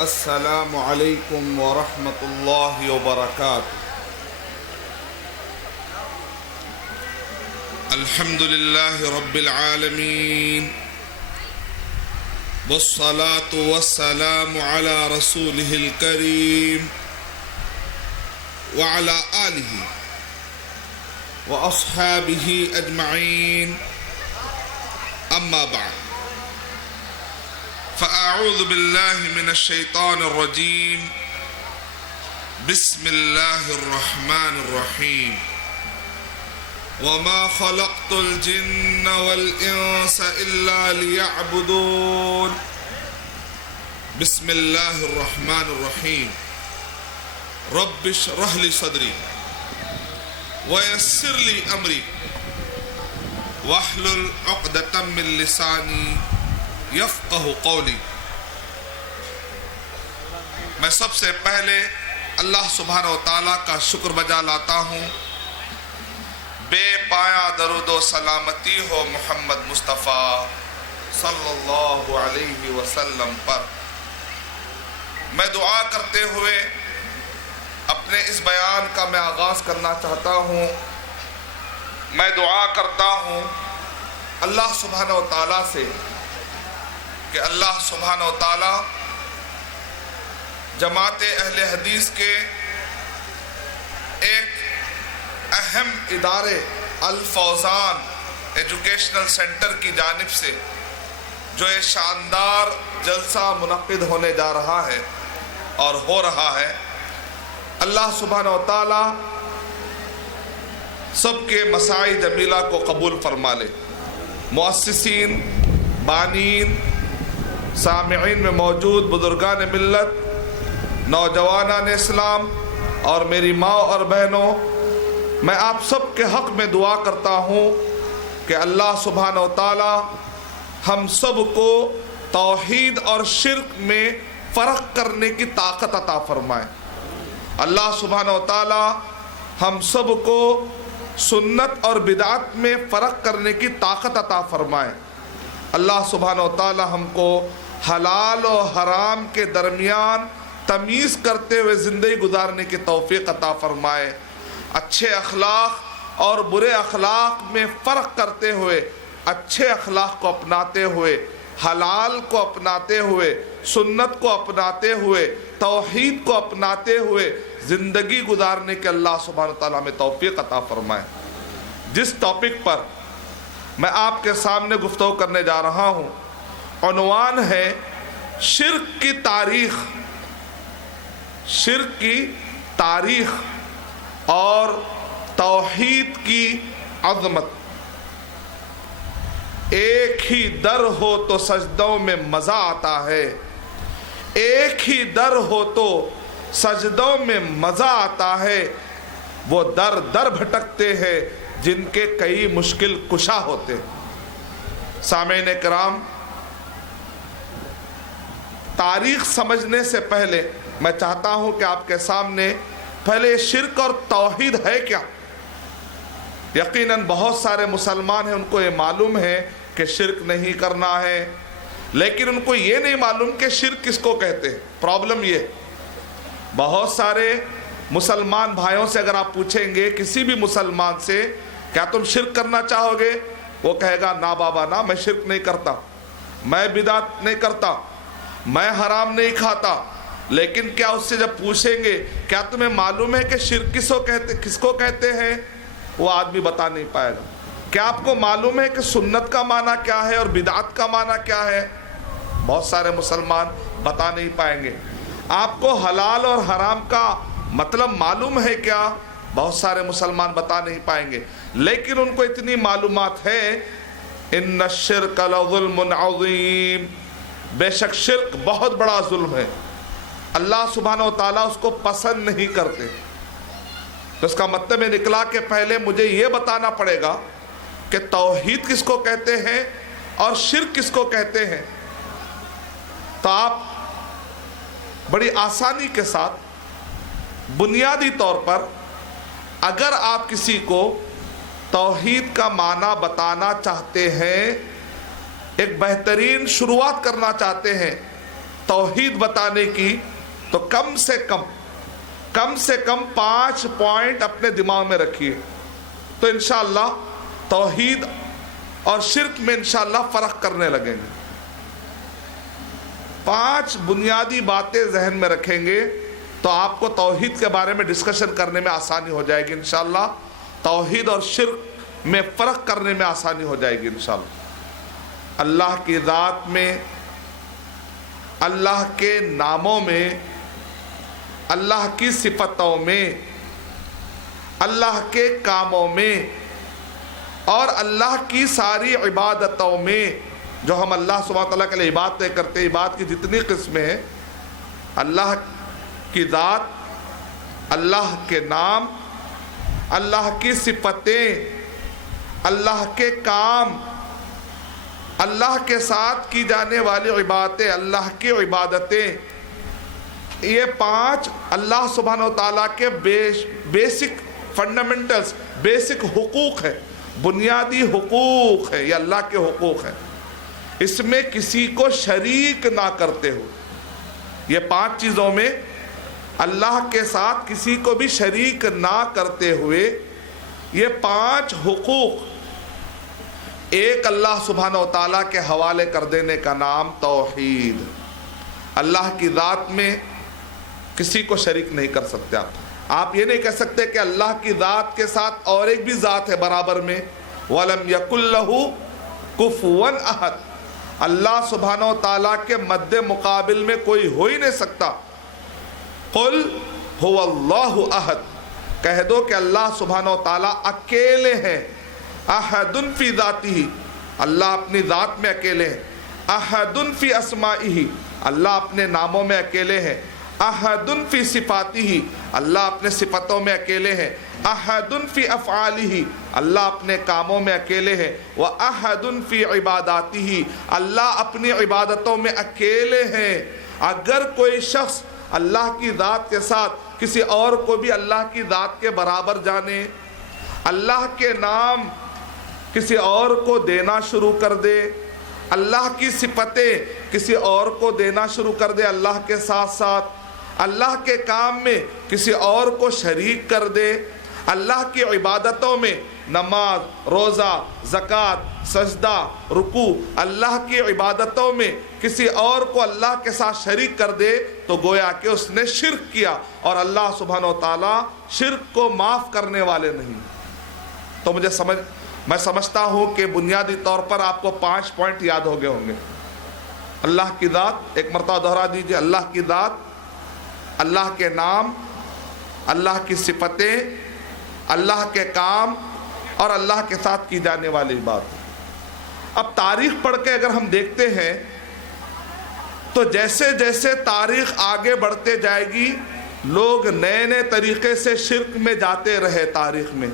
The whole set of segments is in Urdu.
السلام علیکم ورحمۃ اللہ وبرکاتہ۔ الحمد للہ رب العالمین والصلاة والسلام علی رسولہ الکریم وعلی آلہ واصحابہ اجمعین، اما بعد فأعوذ باللہ من الشیطان الرجیم، بسم اللہ الرحمن الرحیم۔ وما خلقت الجن والانس الا ليعبدون۔ بسم اللہ الرحمن الرحیم۔ رب اشرح لي صدری ويسر لي امری واحلل عقدۃ من لسانی یفقہ قولی۔ میں سب سے پہلے اللہ سبحانہ و تعالیٰ کا شکر بجا لاتا ہوں، بے پایا درود و سلامتی ہو محمد مصطفیٰ صلی اللہ علیہ وسلم پر۔ میں دعا کرتے ہوئے اپنے اس بیان کا میں آغاز کرنا چاہتا ہوں۔ میں دعا کرتا ہوں اللہ سبحانہ و تعالیٰ سے کہ اللہ سبحانہ و تعالیٰ جماعت اہل حدیث کے ایک اہم ادارے الفوزان ایجوکیشنل سینٹر کی جانب سے جو ایک شاندار جلسہ منعقد ہونے جا رہا ہے اور ہو رہا ہے، اللہ سبحانہ و تعالیٰ سب کے مساعی جمیلہ کو قبول فرما لے۔ مؤسسین، بانین، سامعین میں موجود بزرگان ملت، نوجوانان اسلام اور میری ماں اور بہنوں، میں آپ سب کے حق میں دعا کرتا ہوں کہ اللہ سبحانہ و تعالی ہم سب کو توحید اور شرک میں فرق کرنے کی طاقت عطا فرمائے۔ اللہ سبحانہ و تعالی ہم سب کو سنت اور بدعت میں فرق کرنے کی طاقت عطا فرمائے۔ اللہ سبحانہ و تعالی ہم کو حلال و حرام کے درمیان تمیز کرتے ہوئے زندگی گزارنے کی توفیق عطا فرمائے۔ اچھے اخلاق اور برے اخلاق میں فرق کرتے ہوئے، اچھے اخلاق کو اپناتے ہوئے، حلال کو اپناتے ہوئے، سنت کو اپناتے ہوئے، توحید کو اپناتے ہوئے زندگی گزارنے کے اللہ سبحانہ تعالیٰ میں توفیق عطا فرمائے۔ جس ٹاپک پر میں آپ کے سامنے گفتگو کرنے جا رہا ہوں، عنوان ہے شرک کی تاریخ۔ شرک کی تاریخ اور توحید کی عظمت۔ ایک ہی در ہو تو سجدوں میں مزہ آتا ہے، ایک ہی در ہو تو سجدوں میں مزہ آتا ہے، وہ در در بھٹکتے ہیں جن کے کئی مشکل کشا ہوتے۔ سامعین کرام، تاریخ سمجھنے سے پہلے میں چاہتا ہوں کہ آپ کے سامنے پہلے شرک اور توحید ہے کیا۔ یقیناً بہت سارے مسلمان ہیں، ان کو یہ معلوم ہے کہ شرک نہیں کرنا ہے، لیکن ان کو یہ نہیں معلوم کہ شرک کس کو کہتے ہیں۔ پرابلم یہ، بہت سارے مسلمان بھائیوں سے اگر آپ پوچھیں گے، کسی بھی مسلمان سے، کیا تم شرک کرنا چاہو گے، وہ کہے گا نا بابا نا، میں شرک نہیں کرتا، میں بدعت نہیں کرتا، میں حرام نہیں کھاتا۔ لیکن کیا اس سے جب پوچھیں گے کیا تمہیں معلوم ہے کہ شرک کس کو کہتے ہیں، وہ آدمی بتا نہیں پائے گا۔ کیا آپ کو معلوم ہے کہ سنت کا معنی کیا ہے اور بدعت کا معنی کیا ہے، بہت سارے مسلمان بتا نہیں پائیں گے۔ آپ کو حلال اور حرام کا مطلب معلوم ہے کیا، بہت سارے مسلمان بتا نہیں پائیں گے۔ لیکن ان کو اتنی معلومات ہے، ان الشرک لظلم عظیم، بے شک شرک بہت بڑا ظلم ہے، اللہ سبحانہ و تعالیٰ اس کو پسند نہیں کرتے۔ تو اس کا مطلب یہ نکلا کہ پہلے مجھے یہ بتانا پڑے گا کہ توحید کس کو کہتے ہیں اور شرک کس کو کہتے ہیں، تو آپ بڑی آسانی کے ساتھ بنیادی طور پر اگر آپ کسی کو توحید کا معنی بتانا چاہتے ہیں، ایک بہترین شروعات کرنا چاہتے ہیں، توحید بتانے کی تو کم سے کم 5 پوائنٹ اپنے دماغ میں رکھیے، تو انشاءاللہ توحید اور شرک میں انشاءاللہ فرق کرنے لگیں گے۔ 5 بنیادی باتیں ذہن میں رکھیں گے تو آپ کو توحید کے بارے میں ڈسکشن کرنے میں آسانی ہو جائے گی انشاءاللہ، توحید اور شرک میں فرق کرنے میں آسانی ہو جائے گی انشاءاللہ۔ اللہ کی ذات میں، اللہ کے ناموں میں، اللہ کی صفتوں میں، اللہ کے کاموں میں اور اللہ کی ساری عبادتوں میں جو ہم اللہ سبحانہ وتعالیٰ کے لیے عبادتیں کرتے ہیں، عبادت کی جتنی قسمیں ہیں، اللہ کی ذات، اللہ کے نام، اللہ کی صفتیں، اللہ کے کام، اللہ کے ساتھ کی جانے والی عبادتیں، اللہ کی عبادتیں، یہ 5 اللہ سبحانہ وتعالیٰ کے بیسک فنڈامنٹلز، بیسک حقوق ہیں، بنیادی حقوق ہیں، یہ اللہ کے حقوق ہیں۔ اس میں کسی کو شریک نہ کرتے ہو، یہ 5 چیزوں میں اللہ کے ساتھ کسی کو بھی شریک نہ کرتے ہوئے یہ 5 حقوق ایک اللہ سبحانہ وتعالیٰ کے حوالے کر دینے کا نام توحید۔ اللہ کی ذات میں کسی کو شریک نہیں کر سکتے آپ یہ نہیں کہہ سکتے کہ اللہ کی ذات کے ساتھ اور ایک بھی ذات ہے برابر میں، وَلَمْ يَكُنْ لَهُ كُفُوًا أَحَدٌ، اللہ سبحانہ وتعالیٰ کے مد مقابل میں کوئی ہو ہی نہیں سکتا۔ قُلْ هُوَ اللَّهُ أَحَدٌ، کہہ دو کہ اللہ سبحانہ وتعالیٰ اکیلے ہیں، احدٌ فی ذاتہ، اللہ اپنی ذات میں اکیلے ہیں، احدٌ فی اسمائہ، اللہ اپنے ناموں میں اکیلے ہیں، احدٌ فی صفاتہ، اللہ اپنے صفتوں میں اکیلے ہیں، احدٌ فی افعالہ، اللہ اپنے کاموں میں اکیلے ہیں، وَأَحَدٌ فی عباداتہ، اللہ اپنی عبادتوں میں اکیلے ہیں۔ اگر کوئی شخص اللہ کی ذات کے ساتھ کسی اور کو بھی اللہ کی ذات کے برابر جانے، اللہ کے نام کسی اور کو دینا شروع کر دے، اللہ کی صفتیں کسی اور کو دینا شروع کر دے اللہ کے ساتھ ساتھ، اللہ کے کام میں کسی اور کو شریک کر دے، اللہ کی عبادتوں میں نماز، روزہ، زکوٰۃ، سجدہ، رکوع، اللہ کی عبادتوں میں کسی اور کو اللہ کے ساتھ شریک کر دے تو گویا کہ اس نے شرک کیا، اور اللہ سبحانہ وتعالیٰ شرک کو معاف کرنے والے نہیں۔ تو میں سمجھتا ہوں کہ بنیادی طور پر آپ کو 5 پوائنٹ یاد ہو گئے ہوں گے۔ اللہ کی ذات، ایک مرتبہ دہرا دیجئے، اللہ کی ذات، اللہ کے نام، اللہ کی صفتیں، اللہ کے کام اور اللہ کے ساتھ کی جانے والی بات۔ اب تاریخ پڑھ کے اگر ہم دیکھتے ہیں تو جیسے جیسے تاریخ آگے بڑھتے جائے گی لوگ نئے نئے طریقے سے شرک میں جاتے رہے۔ تاریخ میں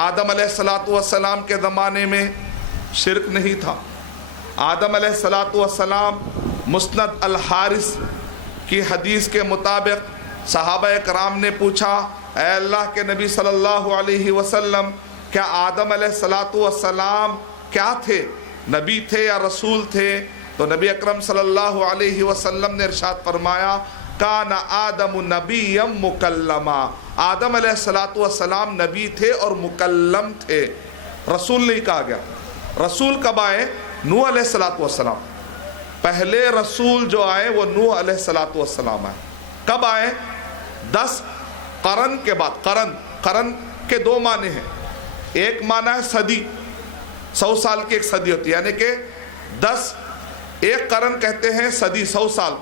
آدم علیہ السلام کے زمانے میں شرک نہیں تھا۔ آدم علیہ السلام مسند الحارث کی حدیث کے مطابق صحابہ کرام نے پوچھا، اے اللہ کے نبی صلی اللہ علیہ وسلم، کیا آدم علیہ السلام کیا تھے، نبی تھے یا رسول تھے؟ تو نبی اکرم صلی اللہ علیہ وسلم نے ارشاد فرمایا، کان آدم نبیا مکلما، آدم علیہ السلام نبی تھے اور مکلم تھے، رسول نہیں کہا گیا۔ رسول کب آئے؟ نوح علیہ السلام، پہلے رسول جو آئے وہ نوح علیہ السلام آئے۔ کب آئے؟ 10 قرن کے بعد۔ قرن کے 2 معنی ہیں، ایک معنی ہے صدی، 100 سال کی ایک صدی ہوتی ہے، یعنی کہ 10، ایک قرن کہتے ہیں صدی، 100 سال،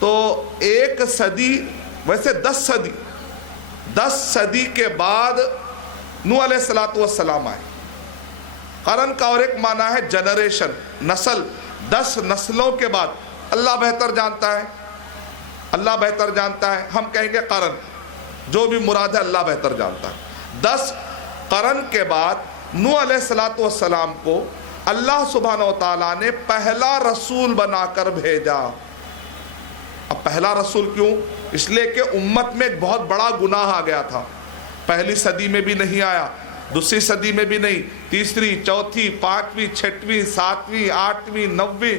تو ایک صدی، ویسے 10 صدی کے بعد نوح علیہ السلام آئے۔ قرن کا اور ایک معنی ہے جنریشن، نسل، 10 نسلوں کے بعد۔ اللہ بہتر جانتا ہے، اللہ بہتر جانتا ہے، ہم کہیں گے قرن، جو بھی مراد ہے اللہ بہتر جانتا ہے۔ 10 قرن کے بعد نوح علیہ السلام کو اللہ سبحانہ وتعالیٰ نے پہلا رسول بنا کر بھیجا۔ اب پہلا رسول کیوں؟ اس لیے کہ امت میں ایک بہت بڑا گناہ آ گیا تھا، پہلی صدی میں بھی نہیں آیا، دوسری صدی میں بھی نہیں، تیسری، چوتھی، 5ویں، 6ویں، 7ویں، 8ویں، 9ویں،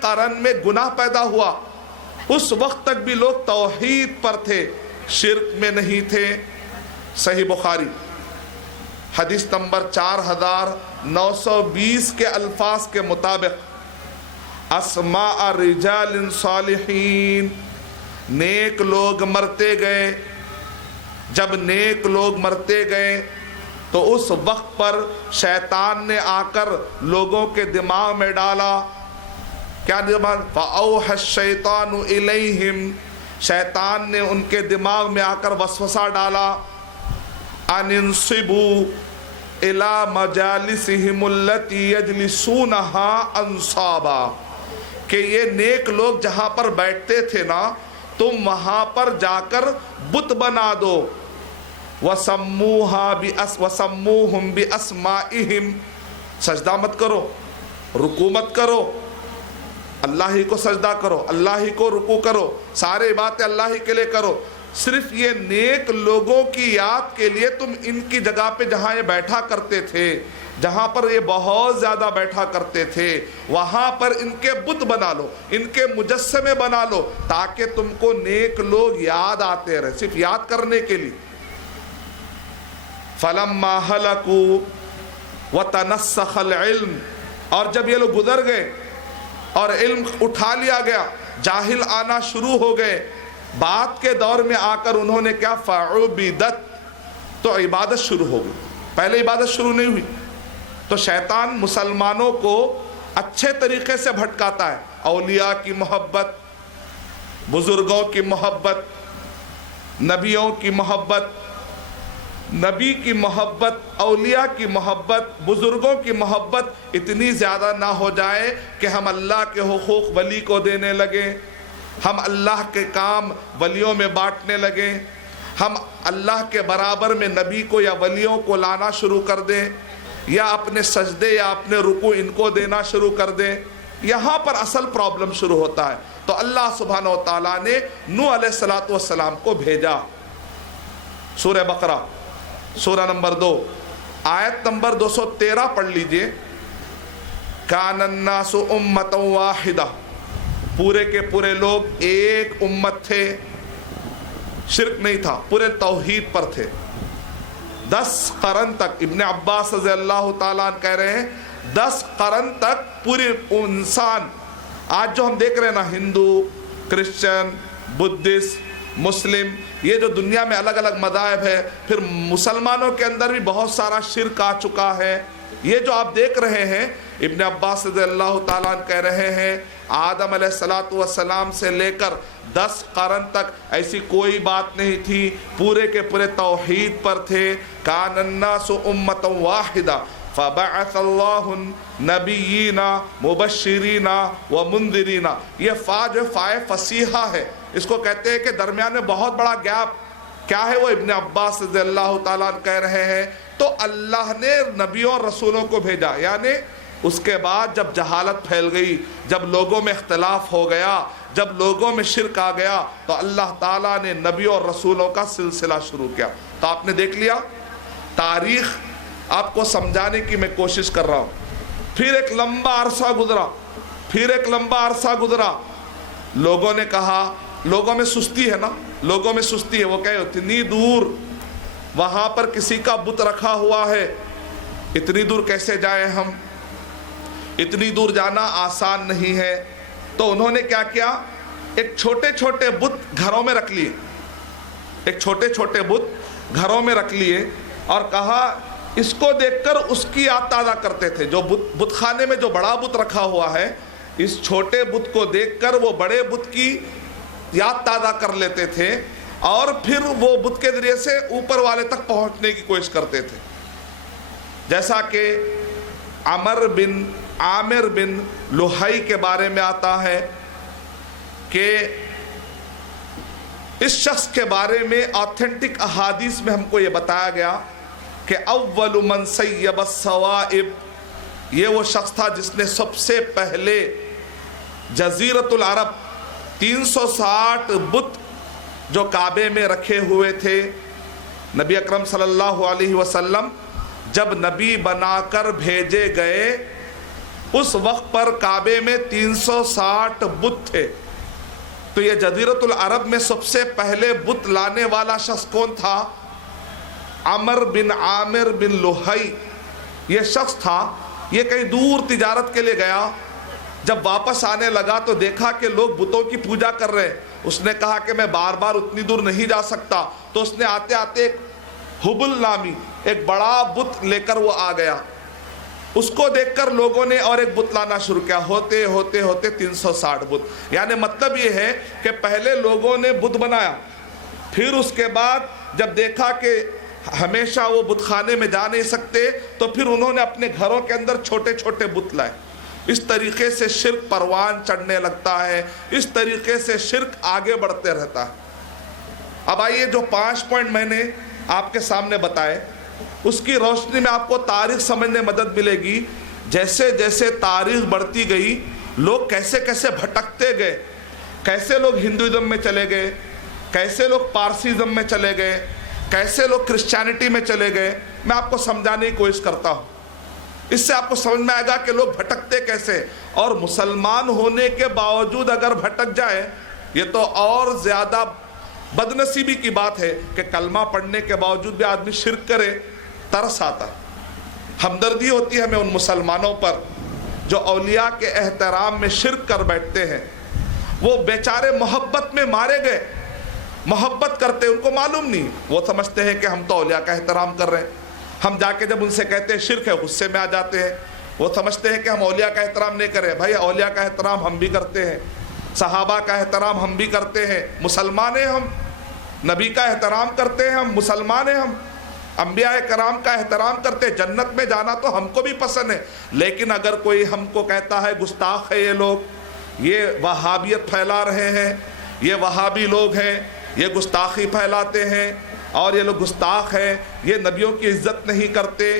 قرن میں گناہ پیدا ہوا، اس وقت تک بھی لوگ توحید پر تھے، شرک میں نہیں تھے۔ صحیح بخاری حدیث نمبر 4920 کے الفاظ کے مطابق اسماء رجال صالحین، نیک لوگ مرتے گئے۔ جب نیک لوگ مرتے گئے تو اس وقت پر شیطان نے آ کر لوگوں کے دماغ میں ڈالا، کیا دماغ؟ فَأَوْحَى الشَّيْطَانُ إِلَيْهِمْ، شیطان نے ان کے دماغ میں آ کر وسوسہ ڈالا، أَنِ انصِبُوا إِلَى مَجَالِسِهِمُ الَّتِي يَجْلِسُونَهَا أَنصَابًا، کہ یہ نیک لوگ جہاں پر بیٹھتے تھے نا، تم وہاں پر جا کر بت بنا دو، وَسَمُّوهُمْ بِأَسْمَائِهِمْ، سجدہ مت کرو، رکوع مت کرو، اللہ ہی کو سجدہ کرو، اللہ ہی کو رکوع کرو، سارے باتیں اللہ ہی کے لیے کرو، صرف یہ نیک لوگوں کی یاد کے لیے تم ان کی جگہ پہ جہاں یہ بیٹھا کرتے تھے، جہاں پر یہ بہت زیادہ بیٹھا کرتے تھے، وہاں پر ان کے بت بنا لو، ان کے مجسمے بنا لو، تاکہ تم کو نیک لوگ یاد آتے رہے، صرف یاد کرنے کے لیے۔ فَلَمَّا هَلَكُوا وَتَنَسَّخَ الْعِلْمِ، اور جب یہ لوگ گزر گئے اور علم اٹھا لیا گیا، جاہل آنا شروع ہو گئے، بعد کے دور میں آ کر انہوں نے کیا؟ فَعُبِدَتْ، تو عبادت شروع ہو گئی، پہلے عبادت شروع نہیں ہوئی۔ تو شیطان مسلمانوں کو اچھے طریقے سے بھٹکاتا ہے، اولیاء کی محبت، بزرگوں کی محبت، نبیوں کی محبت، نبی کی محبت، اولیاء کی محبت، بزرگوں کی محبت اتنی زیادہ نہ ہو جائے کہ ہم اللہ کے حقوق ولی کو دینے لگے، ہم اللہ کے کام ولیوں میں بانٹنے لگیں، ہم اللہ کے برابر میں نبی کو یا ولیوں کو لانا شروع کر دیں، یا اپنے سجدے یا اپنے رکوع ان کو دینا شروع کر دیں۔ یہاں پر اصل پرابلم شروع ہوتا ہے۔ تو اللہ سبحانہ وتعالیٰ نے نوح علیہ السلام کو بھیجا۔ سورہ بقرہ سورہ نمبر 2 آیت نمبر 213 پڑھ لیجئے۔ کان الناس امۃ واحدہ، پورے کے پورے لوگ ایک امت تھے، شرک نہیں تھا، پورے توحید پر تھے۔ 10 قرن تک، ابن عباس رضی اللہ تعالیٰ عنہ کہہ رہے ہیں 10 قرن تک پورے انسان، آج جو ہم دیکھ رہے ہیں نا، ہندو، کرسچن، بدھسٹ، مسلم، یہ جو دنیا میں الگ الگ مذاہب ہے، پھر مسلمانوں کے اندر بھی بہت سارا شرک آ چکا ہے۔ یہ جو آپ دیکھ رہے ہیں، ابن عباس رضی اللہ تعالیٰ عنہ کہہ رہے ہیں آدم علیہ السلام سے لے کر 10 قرن تک ایسی کوئی بات نہیں تھی، پورے کے پورے توحید پر تھے۔ کان الناس امۃ واحدہ فبعث اللہ النبیین مبشرین ومنذرین، یہ فا جو فائے فصیحہ ہے، اس کو کہتے ہیں کہ درمیان میں بہت بڑا گیپ کیا ہے، وہ ابن عباس رضی اللہ تعالیٰ عنہ کہہ رہے ہیں تو اللہ نے نبیوں اور رسولوں کو بھیجا، یعنی اس کے بعد جب جہالت پھیل گئی، جب لوگوں میں اختلاف ہو گیا، جب لوگوں میں شرک آ گیا، تو اللہ تعالیٰ نے نبیوں اور رسولوں کا سلسلہ شروع کیا۔ تو آپ نے دیکھ لیا، تاریخ آپ کو سمجھانے کی میں کوشش کر رہا ہوں۔ پھر ایک لمبا عرصہ گزرا، لوگوں نے کہا، لوگوں میں سستی ہے نا، لوگوں میں سستی ہے، وہ کہے اتنی دور وہاں پر کسی کا بت رکھا ہوا ہے، اتنی دور کیسے جائیں ہم، اتنی دور جانا آسان نہیں ہے۔ تو انہوں نے کیا کیا، ایک چھوٹے چھوٹے بت گھروں میں رکھ لیے، اور کہا اس کو دیکھ کر اس کی یاد تازہ کرتے تھے۔ جو بت خانے میں جو بڑا بت رکھا ہوا ہے، اس چھوٹے بت کو دیکھ کر وہ بڑے بت کی یاد تازہ کر لیتے تھے، اور پھر وہ بت کے ذریعے سے اوپر والے تک پہنچنے کی کوشش کرتے تھے۔ جیسا کہ عامر بن لوہائی کے بارے میں آتا ہے کہ اس شخص کے بارے میں آتھینٹک احادیث میں ہم کو یہ بتایا گیا کہ اول من سیب السوائب، یہ وہ شخص تھا جس نے سب سے پہلے جزیرت العرب 360 بت جو کعبے میں رکھے ہوئے تھے، نبی اکرم صلی اللہ علیہ وسلم جب نبی بنا کر بھیجے گئے اس وقت پر کعبے میں 360 بت تھے. تو یہ جزیرت العرب میں سب سے پہلے بت لانے والا شخص کون تھا؟ عمر بن عامر بن لوہی یہ شخص تھا. یہ کہیں دور تجارت کے لیے گیا. جب واپس آنے لگا تو دیکھا کہ لوگ بتوں کی پوجا کر رہے ہیں. اس نے کہا کہ میں بار بار اتنی دور نہیں جا سکتا. تو اس نے آتے آتے ایک حبل نامی ایک بڑا بت لے کر وہ آ گیا. اس کو دیکھ کر لوگوں نے اور ایک بت لانا شروع کیا. ہوتے ہوتے ہوتے 360 بت. یعنی مطلب یہ ہے کہ پہلے لوگوں نے بت بنایا, پھر اس کے بعد جب دیکھا کہ ہمیشہ وہ بت خانے میں جا نہیں سکتے تو پھر انہوں نے اپنے گھروں کے اندر چھوٹے چھوٹے بت لائے. اس طریقے سے شرک پروان چڑھنے لگتا ہے, اس طریقے سے شرک آگے بڑھتے رہتا ہے. اب آئیے جو 5 پوائنٹ میں نے آپ کے سامنے بتائے, اس کی روشنی میں آپ کو تاریخ سمجھنے مدد ملے گی. جیسے جیسے تاریخ بڑھتی گئی, لوگ کیسے کیسے بھٹکتے گئے, کیسے لوگ ہندوازم میں چلے گئے, کیسے لوگ پارسیزم میں چلے گئے, کیسے لوگ کرسچینٹی میں چلے گئے. میں آپ کو سمجھانے کی کوشش کرتا ہوں. اس سے آپ کو سمجھ میں آئے گا کہ لوگ بھٹکتے کیسے, اور مسلمان ہونے کے باوجود اگر بھٹک جائے یہ تو اور زیادہ بدنصیبی کی بات ہے کہ کلمہ پڑھنے کے باوجود بھی آدمی شرک کرے. ترس آتا ہے, ہمدردی ہوتی ہے ہمیں ان مسلمانوں پر جو اولیاء کے احترام میں شرک کر بیٹھتے ہیں. وہ بیچارے محبت میں مارے گئے, محبت کرتے, ان کو معلوم نہیں. وہ سمجھتے ہیں کہ ہم تو اولیاء کا احترام کر رہے ہیں. ہم جا کے جب ان سے کہتے ہیں شرک ہے, غصے میں آ جاتے ہیں. وہ سمجھتے ہیں کہ ہم اولیاء کا احترام نہیں کریں. بھائی اولیاء کا احترام ہم بھی کرتے ہیں, صحابہ کا احترام ہم بھی کرتے ہیں, مسلمان ہیں ہم. نبی کا احترام کرتے ہیں ہم, مسلمان ہیں ہم. انبیاء کرام کا احترام کرتے ہیں. جنت میں جانا تو ہم کو بھی پسند ہے. لیکن اگر کوئی ہم کو کہتا ہے گستاخ ہے یہ لوگ, یہ وہابیت پھیلا رہے ہیں, یہ وہابی لوگ ہیں, یہ گستاخی پھیلاتے ہیں اور یہ لوگ گستاخ ہیں, یہ نبیوں کی عزت نہیں کرتے,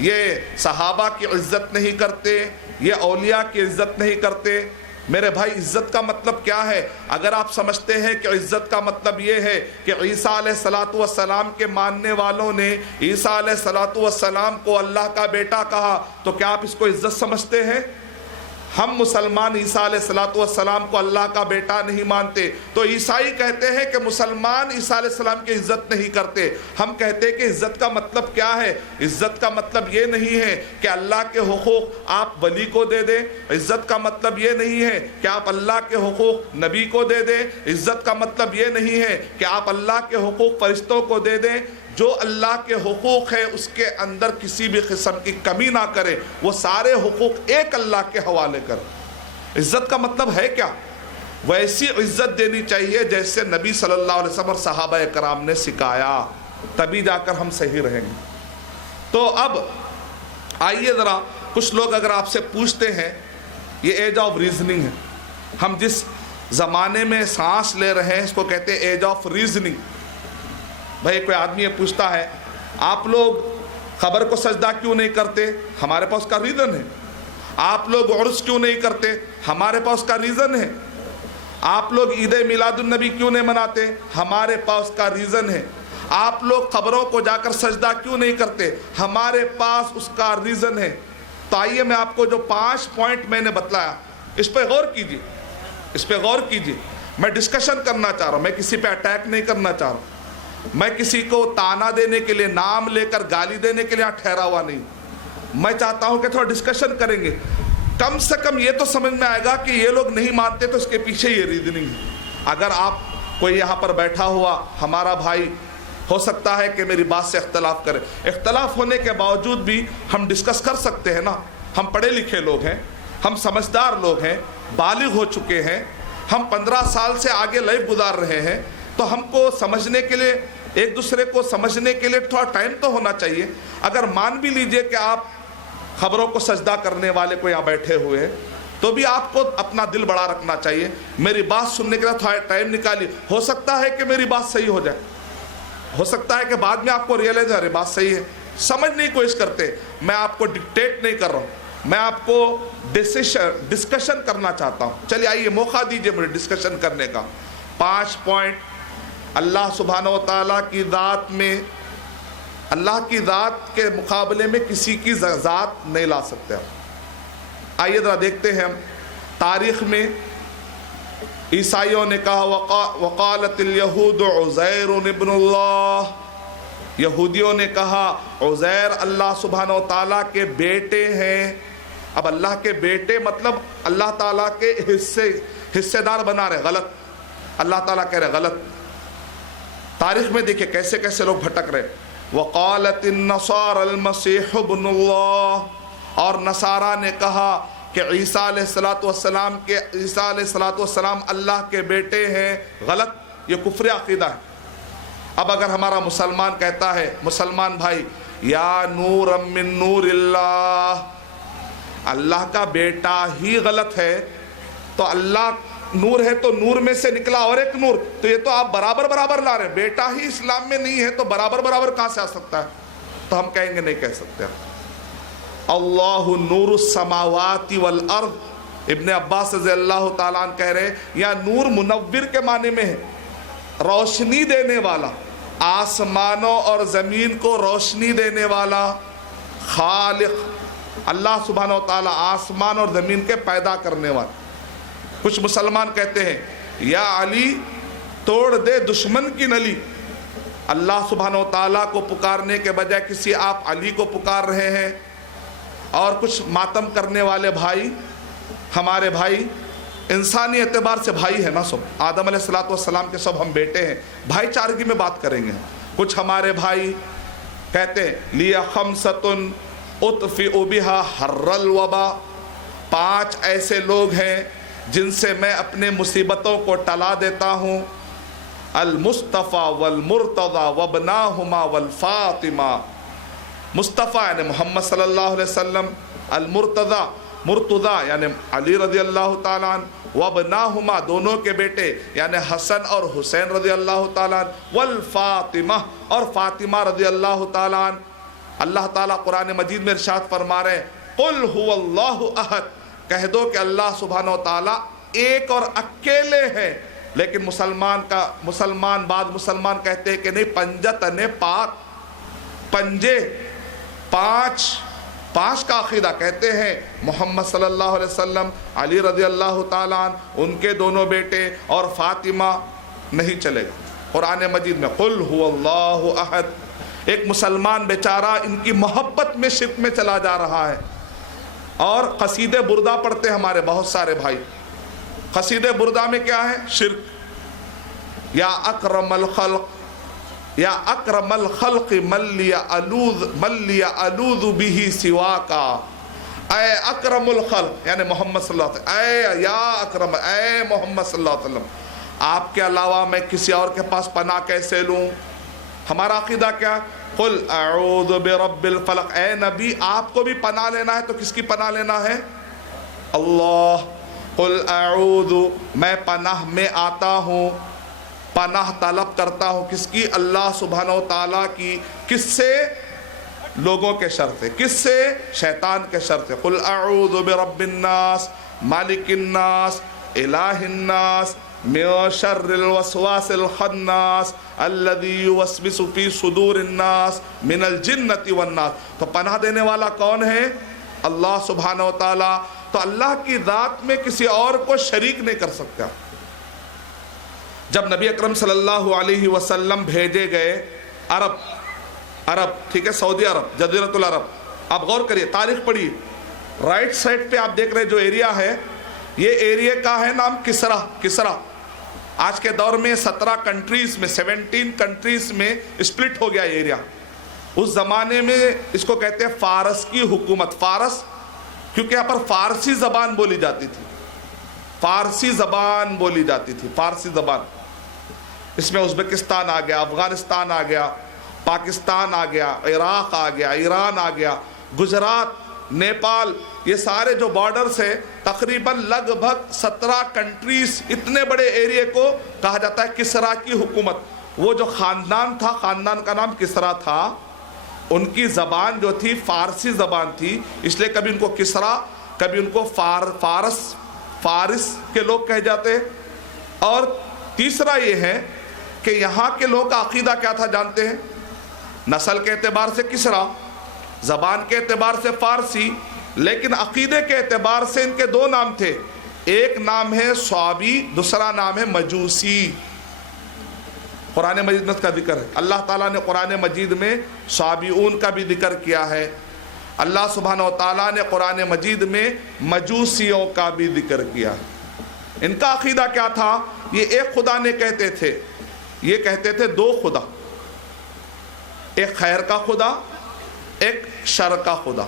یہ صحابہ کی عزت نہیں کرتے, یہ اولیاء کی عزت نہیں کرتے. میرے بھائی عزت کا مطلب کیا ہے؟ اگر آپ سمجھتے ہیں کہ عزت کا مطلب یہ ہے کہ عیسیٰ علیہ السلام کے ماننے والوں نے عیسیٰ علیہ السلام کو اللہ کا بیٹا کہا, تو کیا آپ اس کو عزت سمجھتے ہیں؟ ہم مسلمان عیسیٰ علیہ السلام کو اللہ کا بیٹا نہیں مانتے. تو عیسائی کہتے ہیں کہ مسلمان عیسیٰ علیہ السلام کی عزت نہیں کرتے. ہم کہتے ہیں کہ عزت کا مطلب کیا ہے؟ عزت کا مطلب یہ نہیں ہے کہ اللہ کے حقوق آپ ولی کو دے دیں. عزت کا مطلب یہ نہیں ہے کہ آپ اللہ کے حقوق نبی کو دے دیں. عزت کا مطلب یہ نہیں ہے کہ آپ اللہ کے حقوق فرشتوں کو دے دیں. جو اللہ کے حقوق ہے اس کے اندر کسی بھی قسم کی کمی نہ کرے, وہ سارے حقوق ایک اللہ کے حوالے کر. عزت کا مطلب ہے کیا؟ ویسی عزت دینی چاہیے جیسے نبی صلی اللہ علیہ وسلم اور صحابہ کرام نے سکھایا, تبھی جا کر ہم صحیح رہیں گے. تو اب آئیے ذرا, کچھ لوگ اگر آپ سے پوچھتے ہیں, یہ ایج آف ریزننگ ہے. ہم جس زمانے میں سانس لے رہے ہیں اس کو کہتے ہیں ایج آف ریزننگ. بھائی کوئی آدمی یہ پوچھتا ہے آپ لوگ قبر کو سجدہ کیوں نہیں کرتے؟ ہمارے پاس کا ریزن ہے. آپ لوگ عرس کیوں نہیں کرتے؟ ہمارے پاس کا ریزن ہے. آپ لوگ عید میلاد النبی کیوں نہیں مناتے؟ ہمارے پاس کا ریزن ہے. آپ لوگ قبروں کو جا کر سجدہ کیوں نہیں کرتے؟ ہمارے پاس اس کا ریزن ہے. تو آئیے میں آپ کو جو 5 پوائنٹ میں نے بتلایا اس پہ غور کیجیے, اس پہ غور کیجیے. میں ڈسکشن کرنا چاہ رہا ہوں, میں کسی پہ اٹیک نہیں کرنا چاہ رہا ہوں. میں کسی کو تانا دینے کے لیے, نام لے کر گالی دینے کے لیے ٹھہرا ہوا نہیں. میں چاہتا ہوں کہ تھوڑا ڈسکشن کریں گے. کم سے کم یہ تو سمجھ میں آئے گا کہ یہ لوگ نہیں مانتے تو اس کے پیچھے یہ ریزننگ ہے. اگر آپ کوئی یہاں پر بیٹھا ہوا ہمارا بھائی ہو سکتا ہے کہ میری بات سے اختلاف کرے, اختلاف ہونے کے باوجود بھی ہم ڈسکس کر سکتے ہیں نا. ہم پڑھے لکھے لوگ ہیں, ہم سمجھدار لوگ ہیں, بالغ ہو چکے ہیں, ہم 15 سال سے آگے لائف گزار رہے ہیں. تو ہم کو سمجھنے کے لیے, ایک دوسرے کو سمجھنے کے لیے تھوڑا ٹائم تو ہونا چاہیے. اگر مان بھی لیجئے کہ آپ خبروں کو سجدہ کرنے والے کو یہاں بیٹھے ہوئے ہیں تو بھی آپ کو اپنا دل بڑا رکھنا چاہیے. میری بات سننے کے لیے تھوڑا ٹائم نکالیے. ہو سکتا ہے کہ میری بات صحیح ہو جائے, ہو سکتا ہے کہ بعد میں آپ کو ریئلائز ارے بات صحیح ہے. سمجھنے کی کوشش کرتے. میں آپ کو ڈکٹیٹ نہیں کر رہا ہوں, میں آپ کو ڈسکشن کرنا چاہتا ہوں. چلیے آئیے موقع دیجئے مجھے ڈسکشن کرنے کا. 5 پوائنٹ. اللہ سبحانہ و تعالیٰ کی ذات میں, اللہ کی ذات کے مقابلے میں کسی کی ذات نہیں لا سکتے. آئیے ذرا دیکھتے ہیں ہم تاریخ میں عیسائیوں نے کہا وقالت الیہود عزیر ابن اللہ، یہودیوں نے کہا عزیر اللہ سبحانہ و تعالیٰ کے بیٹے ہیں۔ اب اللہ کے بیٹے مطلب اللہ تعالیٰ کے حصے دار بنا رہے، غلط، اللہ تعالیٰ کہہ رہے غلط۔ تاریخ میں دیکھیں کیسے کیسے لوگ بھٹک رہے۔ وقالت النصارى المسیح ابن اللہ، اور نصارہ نے کہا کہ عیسیٰ علیہ السلام اللہ کے بیٹے ہیں، غلط، یہ کفر عقیدہ ہے۔ اب اگر ہمارا مسلمان کہتا ہے، مسلمان بھائی، یا نور من نور اللہ، اللہ کا بیٹا ہی غلط ہے، تو اللہ نور ہے تو نور میں سے نکلا اور ایک نور، تو یہ تو آپ برابر برابر لا رہے ہیں، بیٹا ہی اسلام میں نہیں ہے تو برابر برابر کہاں سے آ سکتا ہے؟ تو ہم کہیں گے نہیں کہہ سکتے۔ اللہ نور السماوات والارض، ابن عباس رضی اللہ تعالیٰ عنہ کہہ رہے یا نور منور کے معنی میں ہے، روشنی دینے والا، آسمانوں اور زمین کو روشنی دینے والا خالق اللہ سبحانہ و تعالیٰ، آسمان اور زمین کے پیدا کرنے والا۔ کچھ مسلمان کہتے ہیں یا علی توڑ دے دشمن کی نلی، اللہ سبحانہ و تعالیٰ کو پکارنے کے بجائے کسی آپ علی کو پکار رہے ہیں۔ اور کچھ ماتم کرنے والے بھائی، ہمارے بھائی انسانی اعتبار سے بھائی ہیں نا، سب آدم علیہ السلام کے سب ہم بیٹے ہیں، بھائی چارگی میں بات کریں گے۔ کچھ ہمارے بھائی کہتے ہیں لِيَ خَمْسَةٌ اُطْفِئُ بِهَا حَرَّ الْوَبَا، 5 ایسے لوگ ہیں جن سے میں اپنے مصیبتوں کو ٹلا دیتا ہوں، المصطفیٰ والمرتضیٰ وابناہما والفاطمہ، مصطفیٰ یعنی محمد صلی اللہ علیہ وسلم، المرتضیٰ مرتضیٰ یعنی علی رضی اللہ تعالیٰ عنہ، وابناہما دونوں کے بیٹے یعنی حسن اور حسین رضی اللہ تعالیٰ عنہ، والفاطمہ اور فاطمہ رضی اللہ تعالیٰ عنہ۔ اللہ تعالیٰ قرآن مجید میں ارشاد فرما رہے ہیں قل هو اللہ احد، کہہ دو کہ اللہ سبحانہ و تعالیٰ ایک اور اکیلے ہیں۔ لیکن بعض مسلمان کہتے ہیں کہ نہیں، پنجتن پاک، پنجے، 5 کا عقیدہ کہتے ہیں۔ محمد صلی اللہ علیہ وسلم، علی رضی اللہ تعالیٰ عنہ، ان کے دونوں بیٹے اور فاطمہ، نہیں چلے گا۔ قرآن مجید میں قل هو اللہ احد۔ ایک مسلمان بیچارہ ان کی محبت میں شرک میں چلا جا رہا ہے، اور قصیدے بردہ پڑھتے ہیں ہمارے بہت سارے بھائی۔ قصیدے بردہ میں کیا ہے؟ شرک۔ یا اکرم الخلق، یا اکرم الخلق من لی الوذ به سواکا، اے اکرم الخلق یعنی محمد صلی اللہ علیہ وسلم، اے یا اکرم، اے محمد صلی اللہ علیہ وسلم، آپ کے علاوہ میں کسی اور کے پاس پناہ کیسے لوں؟ ہمارا عقیدہ کیا؟ قل اعوذ برب الفلق، اے نبی آپ کو بھی پناہ لینا ہے تو کس کی پناہ لینا ہے؟ اللہ۔ قل اعوذ، میں پناہ میں آتا ہوں، پناہ طلب کرتا ہوں کس کی؟ اللہ سبحانہ و تعالیٰ کی۔ کس سے؟ لوگوں کے شر سے۔ کس سے؟ شیطان کے شر سے۔ قل اعوذ برب الناس مالک الناس الہ الناس من شر الوسواس الخناس الذي يوسوس في صدور الناس من الجنة والناس۔ تو پناہ دینے والا کون ہے؟ اللہ سبحانہ و تعالیٰ۔ تو اللہ کی ذات میں کسی اور کو شریک نہیں کر سکتا۔ جب نبی اکرم صلی اللہ علیہ وسلم بھیجے گئے عرب، ٹھیک ہے، سعودی عرب، جزیرۃ العرب، آپ غور کریے، تاریخ پڑھیے، رائٹ سائڈ پہ آپ دیکھ رہے جو ایریا ہے، یہ ایریا کا ہے نام کسرا۔ آج کے دور میں 17 کنٹریز میں 17 کنٹریز میں اسپلٹ ہو گیا یہ ایریا۔ اس زمانے میں اس کو کہتے ہیں فارس کی حکومت۔ فارس کیونکہ یہاں پر فارسی زبان بولی جاتی تھی، فارسی زبان بولی جاتی تھی، فارسی زبان۔ اس میں ازبکستان آ گیا، افغانستان آ گیا، پاکستان آ گیا، عراق آ گیا، ایران آ گیا، گجرات، نیپال، یہ سارے جو بارڈرز ہیں، تقریباً لگ بھگ 17 کنٹریز، اتنے بڑے ایریے کو کہا جاتا ہے کسرا کی حکومت۔ وہ جو خاندان تھا، خاندان کا نام کسرا تھا، ان کی زبان جو تھی فارسی زبان تھی، اس لیے کبھی ان کو کسرا، کبھی ان کو فارس کے لوگ کہے جاتے۔ اور تیسرا یہ ہے کہ یہاں کے لوگ کا عقیدہ کیا تھا جانتے ہیں؟ نسل کے اعتبار سے کسرا، زبان کے اعتبار سے فارسی، لیکن عقیدے کے اعتبار سے ان کے دو نام تھے، ایک نام ہے صابی، دوسرا نام ہے مجوسی۔ قرآن مجید میں اس کا ذکر ہے، اللہ تعالیٰ نے قرآن مجید میں صابئون کا بھی ذکر کیا ہے، اللہ سبحانہ و تعالیٰ نے قرآن مجید میں مجوسیوں کا بھی ذکر کیا۔ ان کا عقیدہ کیا تھا؟ یہ ایک خدا نے کہتے تھے، یہ کہتے تھے دو خدا، ایک خیر کا خدا، ایک شر کا خدا،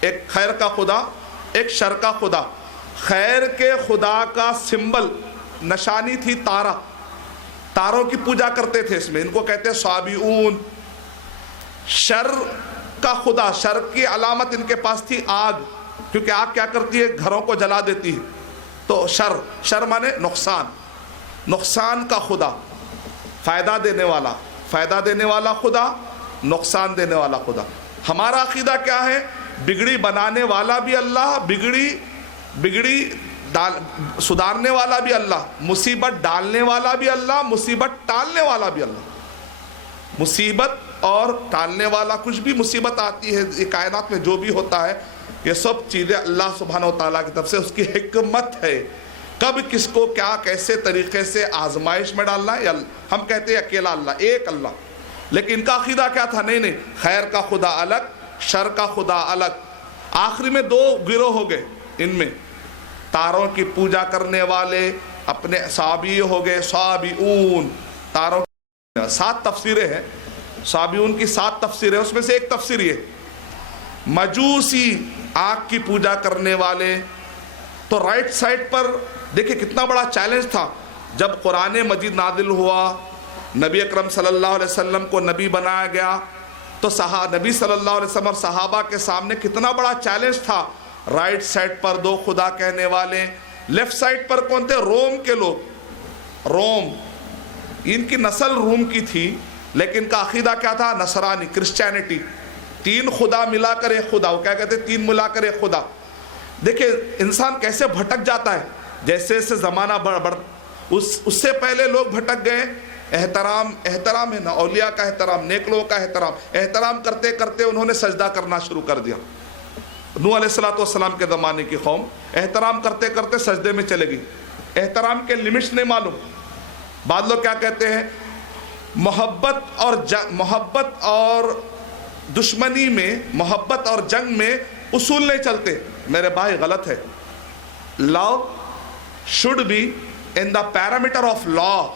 ایک خیر کا خدا، ایک شر کا خدا۔ خیر کے خدا کا سمبل، نشانی تھی تارا، تاروں کی پوجا کرتے تھے، اس میں ان کو کہتے ہیں صابئون۔ شر کا خدا، شر کی علامت ان کے پاس تھی آگ، کیونکہ آگ کیا کرتی ہے؟ گھروں کو جلا دیتی ہے، تو شر مانے نقصان، نقصان کا خدا، فائدہ دینے والا، فائدہ دینے والا خدا، نقصان دینے والا خدا۔ ہمارا عقیدہ کیا ہے؟ بگڑی بنانے والا بھی اللہ، بگڑی سدھارنے والا بھی اللہ، مصیبت ڈالنے والا بھی اللہ، مصیبت ٹالنے والا بھی اللہ۔ مصیبت اور ٹالنے والا، کچھ بھی مصیبت آتی ہے یہ کائنات میں جو بھی ہوتا ہے، یہ سب چیزیں اللہ سبحانہ و تعالیٰ کی طرف سے، اس کی حکمت ہے، کب کس کو کیا کیسے طریقے سے آزمائش میں ڈالنا ہے۔ ہم کہتے ہیں اکیلا اللہ، ایک اللہ، لیکن ان کا عقیدہ کیا تھا؟ نہیں، خیر کا خدا الگ، شر کا خدا الگ۔ آخری میں دو گروہ ہو گئے، ان میں تاروں کی پوجا کرنے والے اپنے صابی ہو گئے، صابئون، تاروں کی 7 تفسیریں ہیں، صابئون کی 7 تفسیریں، اس میں سے ایک تفسیر یہ، مجوسی آگ کی پوجا کرنے والے۔ تو رائٹ سائڈ پر دیکھیں کتنا بڑا چیلنج تھا، جب قرآن مجید نازل ہوا، نبی اکرم صلی اللہ علیہ وسلم کو نبی بنایا گیا، تو نبی صلی اللہ علیہ وسلم اور صحابہ کے سامنے کتنا بڑا چیلنج تھا۔ رائٹ سائڈ پر 2 خدا کہنے والے، لیفٹ سائڈ پر کون تھے؟ روم کے لوگ، روم، ان کی نسل روم کی تھی، لیکن ان کا عقیدہ کیا تھا؟ نصرانی، کرسچینٹی، 3 خدا ملا کر ایک خدا، وہ کیا کہتے ہیں؟ 3 ملا کر ایک خدا۔ دیکھیں انسان کیسے بھٹک جاتا ہے، جیسے جیسے زمانہ اس سے پہلے لوگ بھٹک گئے۔ احترام ہے نا، اولیاء کا احترام، نیک لوگوں کا احترام کرتے کرتے انہوں نے سجدہ کرنا شروع کر دیا۔ نوح علیہ السلام کے زمانے کی قوم احترام کرتے کرتے سجدے میں چلے گئی، احترام کے لیمٹس نہیں معلوم۔ بعض لوگ کیا کہتے ہیں؟ محبت اور دشمنی میں، محبت اور جنگ میں اصول نہیں چلتے۔ میرے بھائی غلط ہے، love should be in the parameter of law,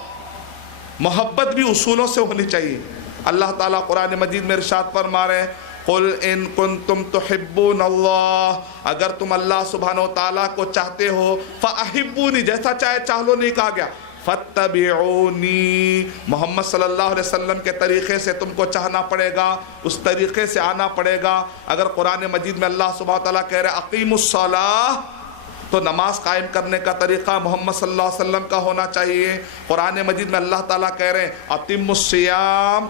محبت بھی اصولوں سے ہونی چاہیے۔ اللہ تعالیٰ قرآن مجید میں ارشاد فرما رہے ہیں، قل ان کنتم تحبون اللہ، اگر تم اللہ سبحانہ و تعالیٰ کو چاہتے ہو، فاحبونی، جیسا چاہے چاہ لو، نہیں کہا گیا فاتبعونی، محمد صلی اللہ علیہ وسلم کے طریقے سے تم کو چاہنا پڑے گا، اس طریقے سے آنا پڑے گا۔ اگر قرآن مجید میں اللہ سبحانہ و تعالیٰ کہہ رہے اقیموا الصلاۃ، تو نماز قائم کرنے کا طریقہ محمد صلی اللہ علیہ وسلم کا ہونا چاہیے۔ قرآن مجید میں اللہ تعالیٰ کہہ رہے ہیں اتموا الصیام،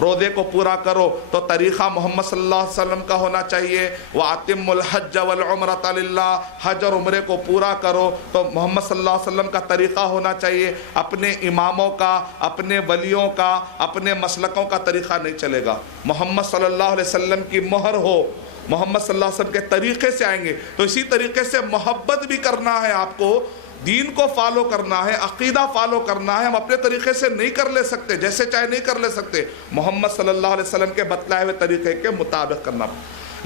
روزے کو پورا کرو، تو طریقہ محمد صلی اللہ علیہ وسلم کا ہونا چاہیے۔ وَأَتِمُّوا الْحَجَّ وَالْعُمْرَةَ لِلَّهِ، حج اور عمرے کو پورا کرو، تو محمد صلی اللہ علیہ وسلم کا طریقہ ہونا چاہیے۔ اپنے اماموں کا، اپنے ولیوں کا، اپنے مسلکوں کا طریقہ نہیں چلے گا، محمد صلی اللہ علیہ وسلم کی مہر ہو، محمد صلی اللہ علیہ وسلم کے طریقے سے آئیں گے۔ تو اسی طریقے سے محبت بھی کرنا ہے آپ کو، دین کو فالو کرنا ہے، عقیدہ فالو کرنا ہے۔ ہم اپنے طریقے سے نہیں کر لے سکتے، جیسے چاہے نہیں کر لے سکتے، محمد صلی اللہ علیہ وسلم کے بتلائے ہوئے طریقے کے مطابق کرنا۔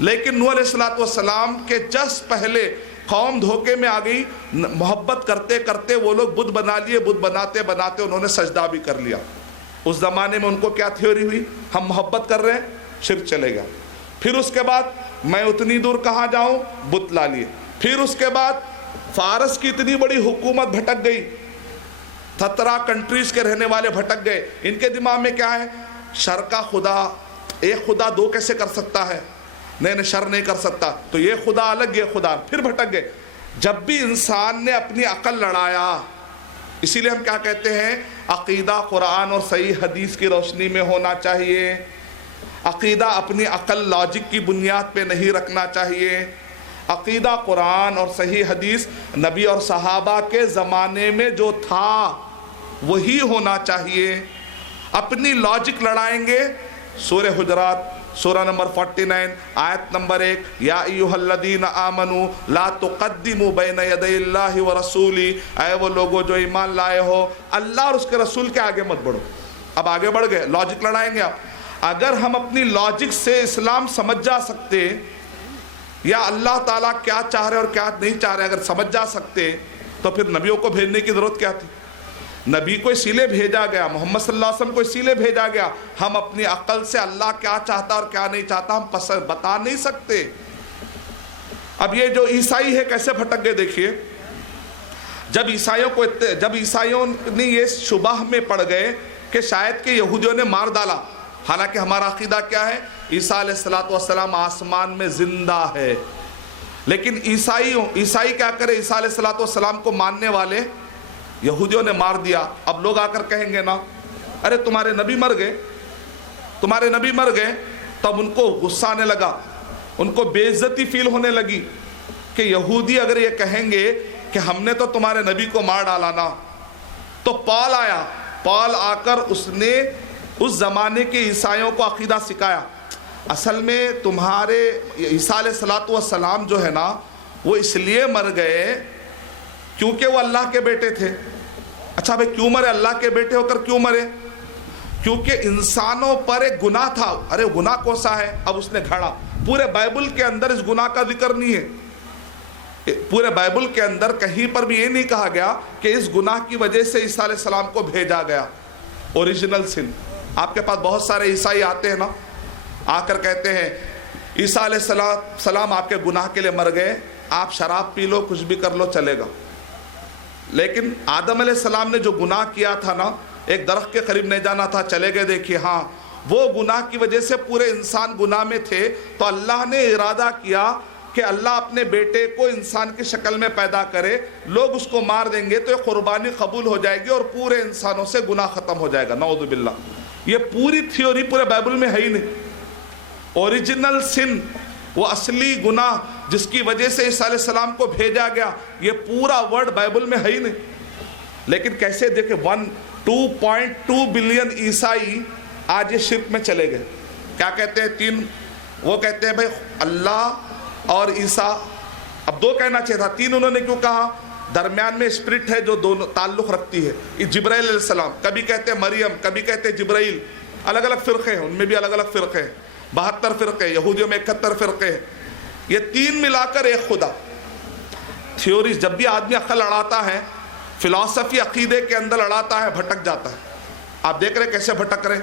لیکن نوح علیہ السلام کے جس پہلے قوم دھوکے میں آ گئی، محبت کرتے کرتے وہ لوگ بت بنا لیے، بت بناتے بناتے انہوں نے سجدہ بھی کر لیا۔ اس زمانے میں ان کو کیا تھیوری ہوئی؟ ہم محبت کر رہے ہیں، شرک چلے گا۔ پھر اس کے بعد میں اتنی دور کہاں جاؤں، بت لا لیے۔ پھر اس کے بعد فارس کی اتنی بڑی حکومت بھٹک گئی، 17 کنٹریز کے رہنے والے بھٹک گئے۔ ان کے دماغ میں کیا ہے؟ شر کا خدا، ایک خدا 2 کیسے کر سکتا ہے؟ نہیں، شر نہیں کر سکتا، تو یہ خدا الگ، یہ خدا، پھر بھٹک گئے۔ جب بھی انسان نے اپنی عقل لڑایا، اسی لیے ہم کیا کہتے ہیں؟ عقیدہ قرآن اور صحیح حدیث کی روشنی میں ہونا چاہیے۔ عقیدہ اپنی عقل لاجک کی بنیاد پہ نہیں رکھنا چاہیے۔ عقیدہ قرآن اور صحیح حدیث نبی اور صحابہ کے زمانے میں جو تھا وہی ہونا چاہیے۔ اپنی لاجک لڑائیں گے، سورہ حجرات سورہ نمبر 49 آیت نمبر 1، یا ایھا الذین آمنوا لا تقدموا بین یدی اللہ ورسولہ، اے وہ لوگوں جو ایمان لائے ہو اللہ اور اس کے رسول کے آگے مت بڑھو۔ اب آگے بڑھ گئے، لاجک لڑائیں گے آپ۔ اگر ہم اپنی لاجک سے اسلام سمجھ جا سکتے یا اللہ تعالیٰ کیا چاہ رہے اور کیا نہیں چاہ رہے اگر سمجھ جا سکتے تو پھر نبیوں کو بھیجنے کی ضرورت کیا تھی؟ نبی کو اسی لیے بھیجا گیا، محمد صلی اللہ علیہ وسلم کو اسی لیے بھیجا گیا۔ ہم اپنی عقل سے اللہ کیا چاہتا اور کیا نہیں چاہتا ہم بتا نہیں سکتے۔ اب یہ جو عیسائی ہے کیسے بھٹک گئے دیکھیے، جب عیسائیوں نے یہ شبہ میں پڑ گئے کہ شاید کہ یہودیوں نے مار ڈالا، حالانکہ ہمارا عقیدہ کیا ہے؟ عیسیٰ علیہ السلام آسمان میں زندہ ہے، لیکن عیسائی کیا کرے؟ عیسیٰ علیہ السلام کو ماننے والے یہودیوں نے مار دیا۔ اب لوگ آ کر کہیں گے نا ارے تمہارے نبی مر گئے، تب ان کو غصہ آنے لگا، ان کو بے عزتی فیل ہونے لگی کہ یہودی اگر یہ کہیں گے کہ ہم نے تو تمہارے نبی کو مار ڈالا نا۔ تو پال آ کر اس نے اس زمانے کے عیسائیوں کو عقیدہ سکھایا۔ اصل میں تمہارے عیسیٰ علیہ السلام جو ہے نا وہ اس لیے مر گئے کیونکہ وہ اللہ کے بیٹے تھے۔ اچھا بھائی کیوں مرے؟ اللہ کے بیٹے ہو کر کیوں مرے؟ کیونکہ انسانوں پر ایک گناہ تھا۔ ارے گناہ کون سا ہے؟ اب اس نے گھڑا۔ پورے بائبل کے اندر اس گناہ کا ذکر نہیں ہے، پورے بائبل کے اندر کہیں پر بھی یہ نہیں کہا گیا کہ اس گناہ کی وجہ سے عیسیٰ علیہ السلام کو بھیجا گیا۔ اوریجنل سن۔ آپ کے پاس بہت سارے عیسائی آتے ہیں نا، آ کر کہتے ہیں عیسیٰ علیہ السلام آپ کے گناہ کے لیے مر گئے، آپ شراب پی لو کچھ بھی کر لو چلے گا۔ لیکن آدم علیہ السلام نے جو گناہ کیا تھا نا، ایک درخت کے قریب نہیں جانا تھا، چلے گئے، دیکھیے ہاں وہ گناہ کی وجہ سے پورے انسان گناہ میں تھے، تو اللہ نے ارادہ کیا کہ اللہ اپنے بیٹے کو انسان کی شکل میں پیدا کرے، لوگ اس کو مار دیں گے تو یہ قربانی قبول ہو جائے گی اور پورے انسانوں سے گناہ ختم ہو جائے گا۔ نعوذ باللہ۔ یہ پوری تھیوری پورے بائبل میں ہے ہی نہیں۔ اوریجنل سن، وہ اصلی گناہ جس کی وجہ سے عیسیٰ علیہ السلام کو بھیجا گیا، یہ پورا ورڈ بائبل میں ہے ہی نہیں۔ لیکن کیسے دیکھیں 2.2 بلین عیسائی آج یہ شرک میں چلے گئے۔ کیا کہتے ہیں؟ وہ کہتے ہیں بھائی اللہ اور عیسیٰ، اب 2 کہنا چاہیے تھا، 3 انہوں نے کیوں کہا؟ درمیان میں اسپرٹ ہے جو دونوں تعلق رکھتی ہے۔ جبرائیل علیہ السلام، کبھی کہتے ہیں مریم، کبھی کہتے ہیں جبرائیل، الگ الگ فرقے ہیں، ان میں بھی الگ الگ فرقے ہیں، 72 فرقے، یہودیوں میں 71 فرقے ہیں۔ یہ 3 ملا کر ایک خدا۔ تھیوری جب بھی آدمی عقل لڑاتا ہے، فلسفی عقیدے کے اندر لڑاتا ہے، بھٹک جاتا ہے۔ آپ دیکھ رہے کیسے بھٹک رہے،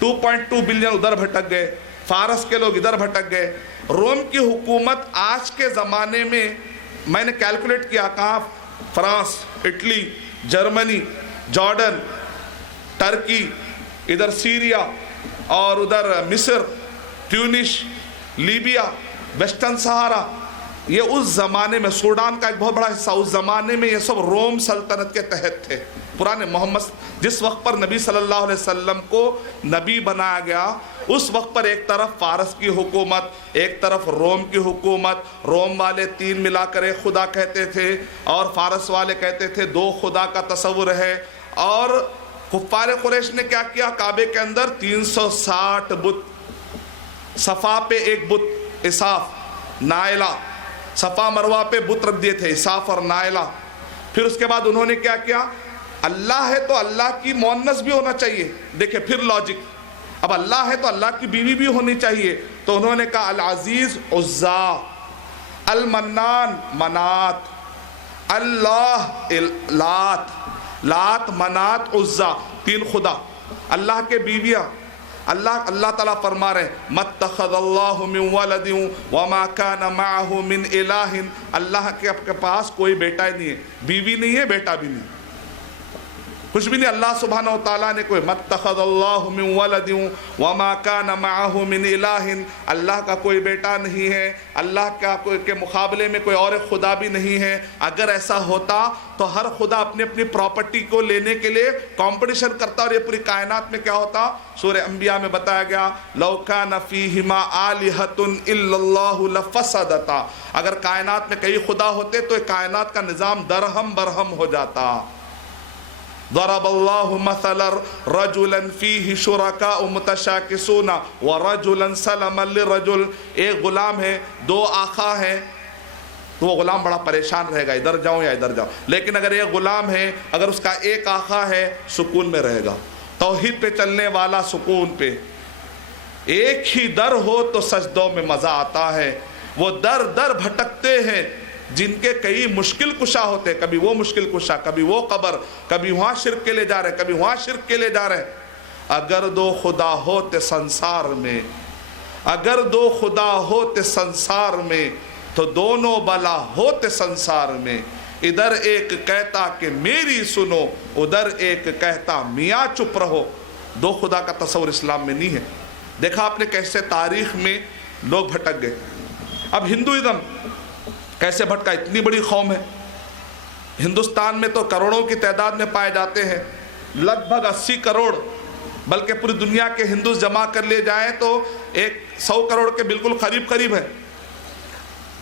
2.2 بلین ادھر بھٹک گئے، فارس کے لوگ ادھر بھٹک گئے۔ روم کی حکومت آج کے زمانے میں نے کیلکولیٹ کیا، کہاں؟ فرانس، اٹلی، جرمنی، جارڈن، ترکی، ادھر سیریا اور ادھر مصر، ٹیونس، لیبیا، ویسٹرن سہارا، یہ اس زمانے میں سوڈان کا ایک بہت بڑا حصہ، اس زمانے میں یہ سب روم سلطنت کے تحت تھے۔ پرانے محمد جس وقت پر نبی صلی اللہ علیہ وسلم کو نبی بنایا گیا، اس وقت پر ایک طرف فارس کی حکومت، ایک طرف روم کی حکومت۔ روم والے 3 ملا کر ایک خدا کہتے تھے اور فارس والے کہتے تھے 2 خدا کا تصور ہے۔ اور کفار قریش نے کیا کیا؟ کعبے کے اندر 360 بت، صفا پہ ایک بت اساف، نائلہ، صفا مروہ پہ بت رکھ دیے تھے، اساف اور نائلہ۔ پھر اس کے بعد انہوں نے کیا کیا؟ اللہ ہے تو اللہ کی مؤنث بھی ہونا چاہیے۔ دیکھیں پھر لاجک، اب اللہ ہے تو اللہ کی بیوی بھی ہونی چاہیے، تو انہوں نے کہا العزیز عزا، المنان منات، اللہ لات، لات منات عزا، 3 خدا، اللہ کے بیویاں۔ اللہ تعالیٰ فرما رہے ہیں مَتَّخَذَ اللَّهُ مِن وَلَدٍ وَمَا كَانَ مَعَهُ مِنْ إِلَٰهٍ، اللہ کے پاس کوئی بیٹا ہی نہیں ہے، بیوی نہیں ہے، بیٹا بھی نہیں، کچھ بھی نہیں۔ اللہ سبحانہ و تعالیٰ نے کوئی مَتَّخَذَ اللَّهُ مِن وَلَدٍ وَمَا كَانَ مَعَهُ مِنْ إِلَٰهٍ، اللہ کا کوئی بیٹا نہیں ہے، اللہ کا کے مقابلے میں کوئی اور خدا بھی نہیں ہے۔ اگر ایسا ہوتا تو ہر خدا اپنی اپنی پراپرٹی کو لینے کے لیے کمپٹیشن کرتا، اور یہ پوری کائنات میں کیا ہوتا؟ سورہ انبیاء میں بتایا گیا لَوْ كَانَ فِيهِمَا آلِهَةٌ إِلَّا اللَّهُ لَفَسَدَتَا، اگر کائنات میں کئی خدا ہوتے تو کائنات کا نظام درہم برہم ہو جاتا۔ ضرب اللہ مثلا رجلا فیہ شرکاء متشاکسون ورجلا سلما لرجل، ایک غلام ہے، دو آقا ہیں، تو وہ غلام بڑا پریشان رہے گا ادھر جاؤں یا ادھر جاؤں. لیکن اگر ایک غلام ہے، اگر اس کا ایک آقا ہے، سکون میں رہے گا، توحید پہ چلنے والا سکون پہ. ایک ہی در ہو تو سجدوں میں مزہ آتا ہے. وہ در در بھٹکتے ہیں جن کے کئی مشکل کشا ہوتے ہیں، کبھی وہ مشکل کشا، کبھی وہ قبر، کبھی وہاں شرک کے لے جا رہے ہیں، کبھی وہاں شرک کے لے جا رہے ہیں. اگر دو خدا ہوتے سنسار میں، اگر دو خدا ہوتے سنسار میں تو دونوں بلا ہوتے سنسار میں. ادھر ایک کہتا کہ میری سنو، ادھر ایک کہتا میاں چپ رہو. دو خدا کا تصور اسلام میں نہیں ہے. دیکھا آپ نے کیسے تاریخ میں لوگ بھٹک گئے. اب ہندوازم کیسے بھٹکا؟ اتنی بڑی قوم ہے، ہندوستان میں تو کروڑوں کی تعداد میں پائے جاتے ہیں، لگ بھگ 80 کروڑ، بلکہ پوری دنیا کے ہندوز جمع کر لیے جائیں تو 100 کروڑ کے بالکل قریب قریب ہے.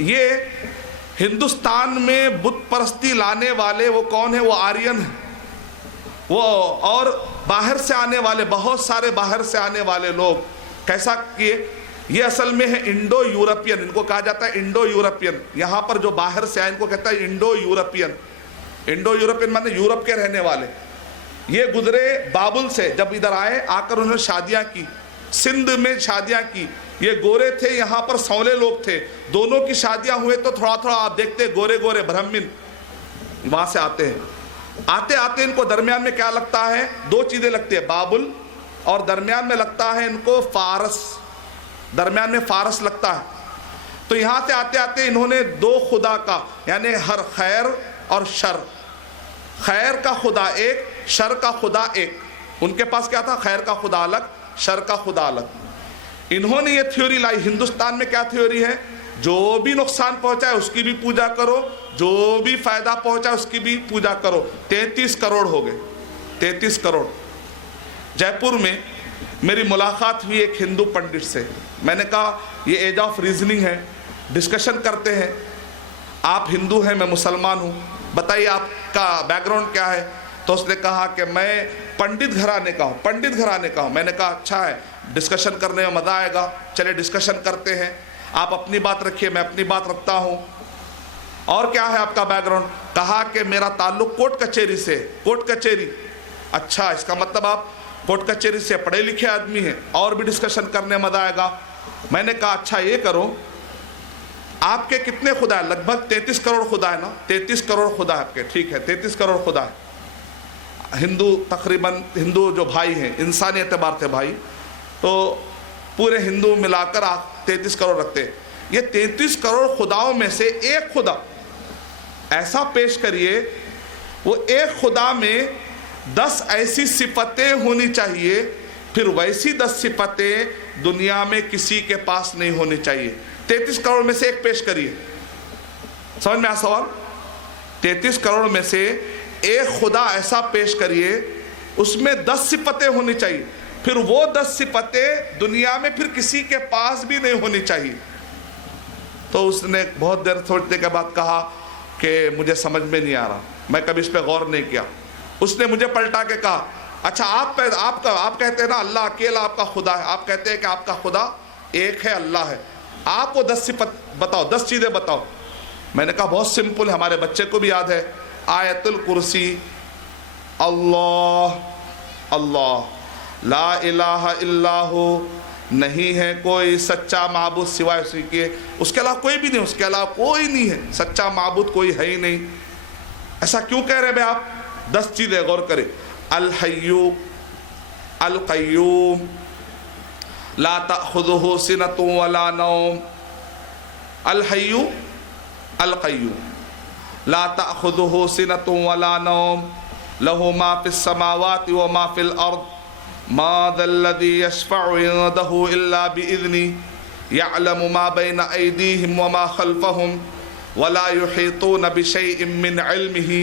یہ ہندوستان میں بت پرستی لانے والے وہ کون ہیں؟ وہ آرین ہیں. وہ اور باہر سے آنے والے، بہت سارے باہر سے آنے والے لوگ کیسا کیے؟ یہ اصل میں ہے انڈو یورپین، ان کو کہا جاتا ہے انڈو یورپین. یہاں پر جو باہر سے آئے ان کو کہتا ہے انڈو یورپین. انڈو یورپین مانے یورپ کے رہنے والے. یہ گزرے بابل سے، جب ادھر آئے، آ کر انہوں نے شادیاں کی، سندھ میں شادیاں کی. یہ گورے تھے، یہاں پر سولے لوگ تھے، دونوں کی شادیاں ہوئے تو تھوڑا تھوڑا آپ دیکھتے گورے گورے برہمن وہاں سے آتے ہیں. آتے آتے ان کو درمیان میں کیا لگتا ہے؟ دو چیزیں لگتی ہیں، بابل، اور درمیان میں لگتا ہے ان کو فارس. درمیان میں فارس لگتا ہے. تو یہاں سے آتے آتے انہوں نے دو خدا کا، یعنی ہر خیر اور شر، خیر کا خدا ایک، شر کا خدا ایک. ان کے پاس کیا تھا؟ خیر کا خدا الگ، شر کا خدا الگ. انہوں نے یہ تھیوری لائی. ہندوستان میں کیا تھیوری ہے؟ جو بھی نقصان پہنچائے اس کی بھی پوجا کرو، جو بھی فائدہ پہنچائے اس کی بھی پوجا کرو. 33 کروڑ ہو گئے، 33 کروڑ. جے پور میں میری ملاقات ہوئی ایک ہندو پنڈت سے. میں نے کہا یہ ایج آف ریزننگ ہے، ڈسکشن کرتے ہیں. آپ ہندو ہیں، میں مسلمان ہوں، بتائیے آپ کا بیک گراؤنڈ کیا ہے؟ تو اس نے کہا کہ میں پنڈت گھرانے کا ہوں، پنڈت گھرانے کا ہوں. میں نے کہا اچھا ہے، ڈسکشن کرنے میں مزہ آئے گا، چلے ڈسکشن کرتے ہیں. آپ اپنی بات رکھیے، میں اپنی بات رکھتا ہوں. اور کیا ہے آپ کا بیک گراؤنڈ؟ کہا کہ میرا تعلق کورٹ کچہری سے. کورٹ کچہری، اچھا، اس کا مطلب آپ کورٹ کچہری سے پڑھے لکھے آدمی ہیں، اور بھی ڈسکشن کرنے مزہ آئے گا. میں نے کہا اچھا یہ کرو، آپ کے کتنے خدا ہیں؟ لگ بھگ 33 کروڑ خدا ہے نا. 33 کروڑ خدا ہے آپ کے، ٹھیک ہے، 33 کروڑ خدا ہے. ہندو تقریباً، ہندو جو بھائی ہیں انسانی اعتبار سے بھائی، تو پورے ہندو ملا کر آپ 33 کروڑ رکھتے ہیں. یہ 33 کروڑ خداؤں میں سے ایک خدا ایسا پیش کریے، وہ ایک خدا میں 10 ایسی صفتیں ہونی چاہیے، پھر ویسی 10 صفتیں دنیا میں کسی کے پاس نہیں ہونی چاہیے. 33 کروڑ میں سے ایک پیش کریے. سمجھ میں آیا سوال؟ 33 کروڑ میں سے ایک خدا ایسا پیش کریے، اس میں 10 صفتیں ہونی چاہیے، پھر وہ 10 صفتیں دنیا میں پھر کسی کے پاس بھی نہیں ہونی چاہیے. تو اس نے بہت دیر سوچنے کے بعد کہا کہ مجھے سمجھ میں نہیں آ رہا، میں کبھی اس پہ غور نہیں کیا. اس نے مجھے پلٹا کے کہا اچھا آپ کہتے ہیں نا اللہ اکیلا آپ کا خدا ہے، آپ کہتے ہیں کہ آپ کا خدا ایک ہے، اللہ ہے، آپ وہ 10 صفت بتاؤ، 10 چیزیں بتاؤ. میں نے کہا بہت سمپل ہے، ہمارے بچے کو بھی یاد ہے، آیت الکرسی، اللہ اللہ، لا الہ الا ہو، نہیں ہے کوئی سچا معبود سوائے اسی کے، اس کے علاوہ کوئی بھی نہیں، اس کے علاوہ کوئی نہیں ہے، سچا معبود کوئی ہے ہی نہیں. ایسا کیوں کہہ رہے بھائی آپ؟ 10 چیزیں غور کریں. الحی القیوم، لا تأخذہ سنۃ ولا نوم. الحی القیوم، لا تأخذہ سنۃ ولا نوم، لہ ما فی السماوات وما فی الارض، ما ذا الذی یشفع عنده الا بإذنہ، یعلم ما بین ایدیہم وما خلفہم، ولا یحیطون بشیء من علمہ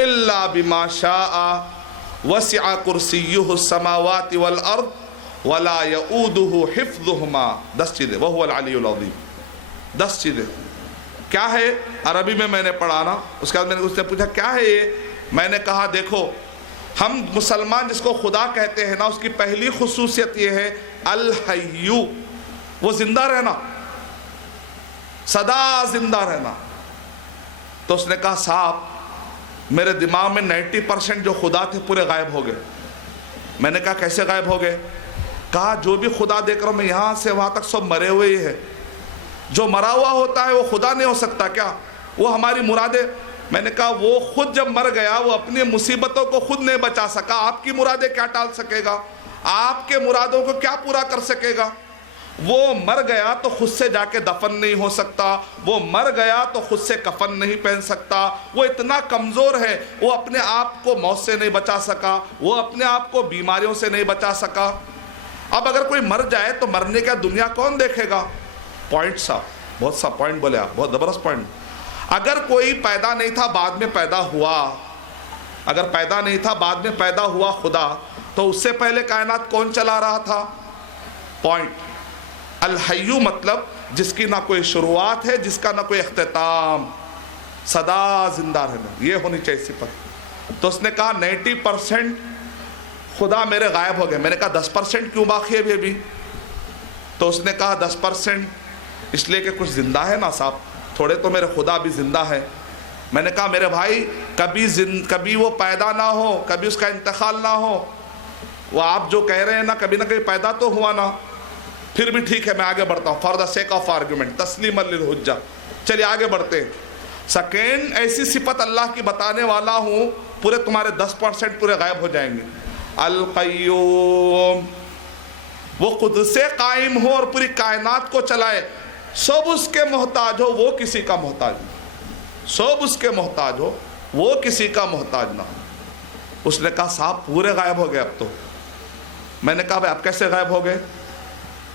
الا بما شاء، وسع کرسیہ السماوات والارض ولا یؤودہ حفظہما. 10 چیزیں، وہو العلی العظیم. 10 چیزیں کیا ہے؟ عربی میں نے پڑھا نا. اس کے بعد میں نے اس سے پوچھا کیا ہے یہ؟ میں نے کہا دیکھو ہم مسلمان جس کو خدا کہتے ہیں نا، اس کی پہلی خصوصیت یہ ہے الحیو، وہ زندہ رہنا، سدا زندہ رہنا۔ تو اس نے کہا صاحب میرے دماغ میں 90% جو خدا تھے پورے غائب ہو گئے۔ میں نے کہا کیسے غائب ہو گئے؟ کہا جو بھی خدا دیکھ رہا ہوں میں یہاں سے وہاں تک سب مرے ہوئے ہی ہے۔ جو مرا ہوا ہوتا ہے وہ خدا نہیں ہو سکتا کیا؟ وہ ہماری مرادیں۔ میں نے کہا وہ خود جب مر گیا وہ اپنی مصیبتوں کو خود نہیں بچا سکا، آپ کی مرادیں کیا ٹال سکے گا؟ آپ کے مرادوں کو کیا پورا کر سکے گا؟ وہ مر گیا تو خود سے جا کے دفن نہیں ہو سکتا، وہ مر گیا تو خود سے کفن نہیں پہن سکتا، وہ اتنا کمزور ہے، وہ اپنے آپ کو موت سے نہیں بچا سکا، وہ اپنے آپ کو بیماریوں سے نہیں بچا سکا۔ اب اگر کوئی مر جائے تو مرنے کا دنیا کون دیکھے گا؟ پوائنٹ سا، بہت سا پوائنٹ بولے آپ، بہت زبردست پوائنٹ۔ اگر کوئی پیدا نہیں تھا بعد میں پیدا ہوا، اگر پیدا نہیں تھا بعد میں پیدا ہوا خدا، تو اس سے پہلے کائنات کون چلا رہا تھا؟ پوائنٹ۔ الحیو مطلب جس کی نہ کوئی شروعات ہے، جس کا نہ کوئی اختتام، سدا زندہ رہنا، یہ ہونی چاہیے صفت۔ تو اس نے کہا 90% خدا میرے غائب ہو گئے۔ میں نے کہا 10% کیوں باقی ہے بھی؟ تو اس نے کہا 10% اس لیے کہ کچھ زندہ ہے نا صاحب، تھوڑے تو میرے خدا بھی زندہ ہے۔ میں نے کہا میرے بھائی کبھی وہ پیدا نہ ہو، کبھی اس کا انتقال نہ ہو، وہ آپ جو کہہ رہے ہیں نا کبھی نہ کبھی پیدا تو ہوا نا، پھر بھی ٹھیک ہے میں آگے بڑھتا ہوں for the sake of argument, تسلیما للحجہ، چلیے آگے بڑھتے ہیں۔ سیکنڈ ایسی صفت اللہ کی بتانے والا ہوں، پورے تمہارے 10% پورے غائب ہو جائیں گے۔ القیوم، وہ خود سے قائم ہو اور پوری کائنات کو چلائے، سب اس کے محتاج ہو وہ کسی کا محتاج نہ، سب اس کے محتاج ہو وہ کسی کا محتاج نہ۔ اس نے کہا صاحب پورے غائب ہو گئے اب تو۔ میں نے کہا بھائی اب کیسے غائب ہو گئے؟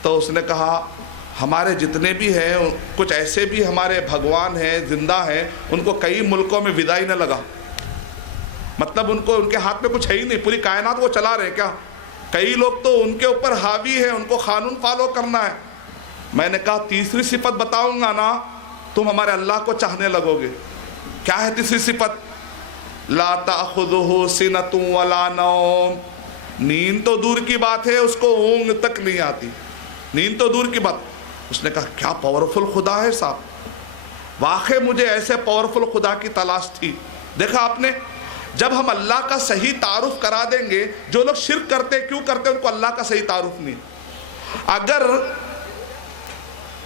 تو اس نے کہا ہمارے جتنے بھی ہیں کچھ ایسے بھی ہمارے بھگوان ہیں زندہ ہیں، ان کو کئی ملکوں میں ودا ہی نہ لگا، مطلب ان کو ان کے ہاتھ میں کچھ ہے ہی نہیں، پوری کائنات وہ چلا رہے کیا؟ کئی لوگ تو ان کے اوپر حاوی ہیں، ان کو قانون فالو کرنا ہے۔ میں نے کہا تیسری صفت بتاؤں گا نا تم ہمارے اللہ کو چاہنے لگو گے۔ کیا ہے تیسری صفت؟ لا تأخذہ سنۃ ولا نوم، نیند تو دور کی بات ہے اس کو اونگ تک نہیں آتی، نیند تو دور کی بات۔ اس نے کہا کیا پاورفل خدا ہے صاحب، واقعی مجھے ایسے پاورفل خدا کی تلاش تھی۔ دیکھا آپ نے، جب ہم اللہ کا صحیح تعارف کرا دیں گے، جو لوگ شرک کرتے کیوں کرتے ان کو اللہ کا صحیح تعارف نہیں۔ اگر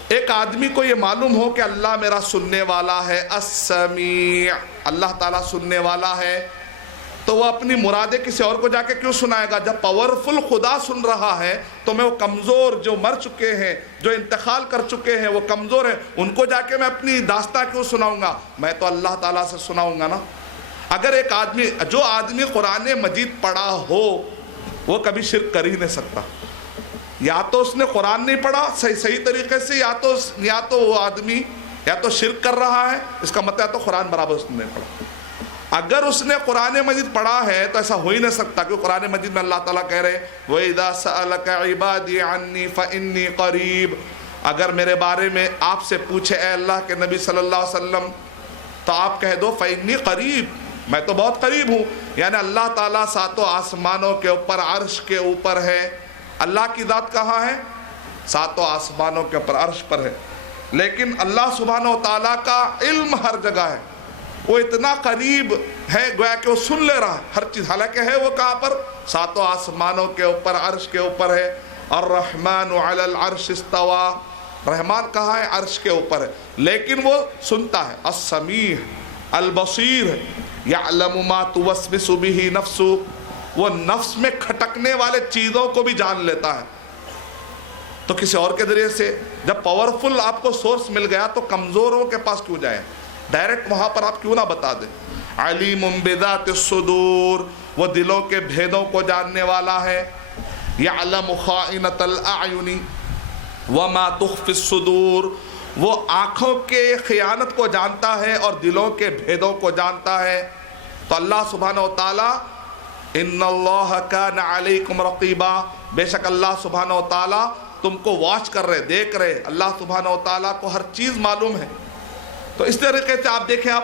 ایک آدمی کو یہ معلوم ہو کہ اللہ میرا سننے والا ہے، السمیع، اللہ تعالیٰ سننے والا ہے، تو وہ اپنی مرادیں کسی اور کو جا کے کیوں سنائے گا؟ جب پاورفل خدا سن رہا ہے تو میں وہ کمزور جو مر چکے ہیں، جو انتقال کر چکے ہیں، وہ کمزور ہیں، ان کو جا کے میں اپنی داستان کیوں سناؤں گا؟ میں تو اللہ تعالیٰ سے سناؤں گا نا۔ اگر ایک آدمی، جو آدمی قرآن مجید پڑھا ہو وہ کبھی شرک کر ہی نہیں سکتا۔ یا تو اس نے قرآن نہیں پڑھا صحیح طریقے سے، یا تو وہ آدمی یا تو شرک کر رہا ہے، اس کا مطلب ہے تو قرآن برابر اس نے نہیں پڑھا۔ اگر اس نے قرآن مجید پڑھا ہے تو ایسا ہو ہی نہیں سکتا، کہ قرآن مجید میں اللہ تعالیٰ کہہ رہے وَإِذَا سَأَلَكَ عِبَادِي عَنِّي فَإِنِّي قَرِيب، اگر میرے بارے میں آپ سے پوچھے اے اللہ کے نبی صلی اللہ علیہ وسلم تو آپ کہہ دو فَإِنِّي قَرِيب، میں تو بہت قریب ہوں۔ یعنی اللہ تعالیٰ ساتوں آسمانوں کے اوپر عرش کے اوپر ہے۔ اللہ کی ذات کہاں ہے؟ ساتوں آسمانوں کے اوپر عرش پر ہے، لیکن اللہ سبحانہ و تعالیٰ کا علم ہر جگہ ہے، وہ اتنا قریب ہے گویا کہ وہ سن لے رہا ہے ہر چیز، حالانکہ ہے وہ کہاں پر؟ ساتوں آسمانوں کے اوپر عرش کے اوپر ہے۔ الرحمن علی العرش استوى، رحمان کہاں ہے؟ عرش کے اوپر ہے، لیکن وہ سنتا ہے۔ السمیع البصیر ہے، یعلم ما توسوس به نفس، وہ نفس میں کھٹکنے والے چیزوں کو بھی جان لیتا ہے۔ تو کسی اور کے ذریعے سے جب پاورفل آپ کو سورس مل گیا تو کمزوروں کے پاس کیوں جائیں؟ ڈائریکٹ وہاں پر آپ کیوں نہ بتا دیں؟ علیم بذات الصدور، وہ دلوں کے بھیدوں کو جاننے والا ہے۔ یعلم خائنۃ الاعین وما تخفی الصدور، وہ آنکھوں کے خیانت کو جانتا ہے اور دلوں کے بھیدوں کو جانتا ہے۔ تو اللہ سبحانہ و تعالیٰ ان اللہ کان علیکم رقیبا، بے شک اللہ سبحانہ و تعالیٰ تم کو واچ کر رہے، دیکھ رہے۔ اللہ سبحانہ و تعالیٰ کو ہر چیز معلوم ہے۔ تو اس طریقے سے آپ دیکھیں، آپ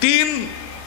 3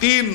3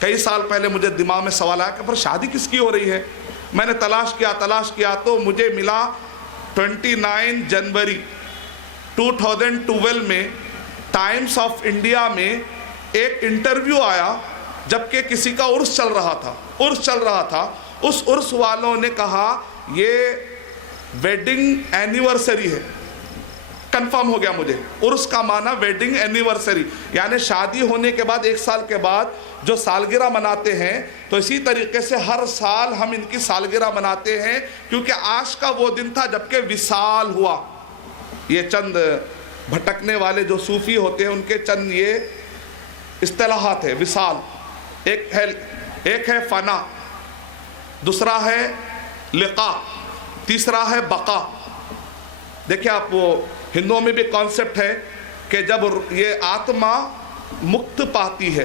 کئی سال پہلے مجھے دماغ میں سوال آیا کہ پر شادی کس کی ہو رہی ہے. میں نے تلاش کیا تو مجھے ملا 29 جنوری 2012 میں ٹائمز آف انڈیا میں ایک انٹرویو آیا جبکہ کسی کا عرس چل رہا تھا. اس عرس والوں نے کہا یہ ویڈنگ اینیورسری ہے. کنفرم ہو گیا مجھے, عرس کا معنی ویڈنگ اینیورسری, یعنی شادی ہونے کے بعد 1 سال کے بعد جو سالگرہ مناتے ہیں, تو اسی طریقے سے ہر سال ہم ان کی سالگرہ مناتے ہیں, کیونکہ آج کا وہ دن تھا جبکہ وصال ہوا. یہ چند بھٹکنے والے جو صوفی ہوتے ہیں ان کے چند یہ اصطلاحات ہیں. وصال ایک ہے فنا, دوسرا ہے لقاء, تیسرا ہے بقا. دیکھیں آپ, وہ ہندوؤں میں بھی کانسیپٹ ہے کہ جب یہ آتما مکت پاتی ہے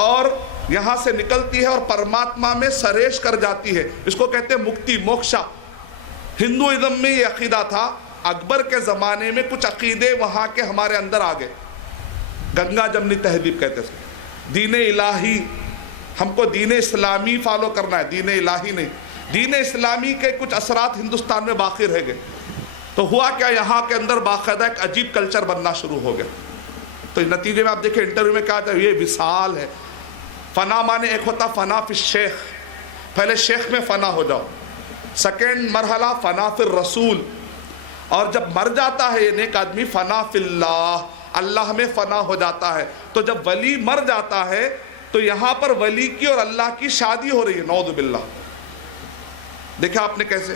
اور یہاں سے نکلتی ہے اور پرماتما میں سریش کر جاتی ہے, اس کو کہتے ہیں مکتی, موکشا. ہندوازم میں یہ عقیدہ تھا. اکبر کے زمانے میں کچھ عقیدے وہاں کے ہمارے اندر آ گئے, گنگا جمنی تہذیب کہتے ہیں. دین الہی, ہم کو دین اسلامی فالو کرنا ہے, دین الہی نہیں. دین اسلامی کے کچھ اثرات ہندوستان میں باقی رہ گئے. تو ہوا کیا, یہاں کے اندر باقاعدہ ایک عجیب کلچر بننا شروع ہو گیا. تو نتیجے میں آپ دیکھیں انٹرویو میں کہا جائے یہ وصال ہے. فنا مانے ایک ہوتا فنا فی الشیخ, پہلے شیخ میں فنا ہو جاؤ. سیکنڈ مرحلہ فنا فی الرسول, اور جب مر جاتا ہے یہ نیک آدمی فنا فی اللہ, اللہ میں فنا ہو جاتا ہے. تو جب ولی مر جاتا ہے تو یہاں پر ولی کی اور اللہ کی شادی ہو رہی ہے, نعوذ باللہ. دیکھا آپ نے کیسے.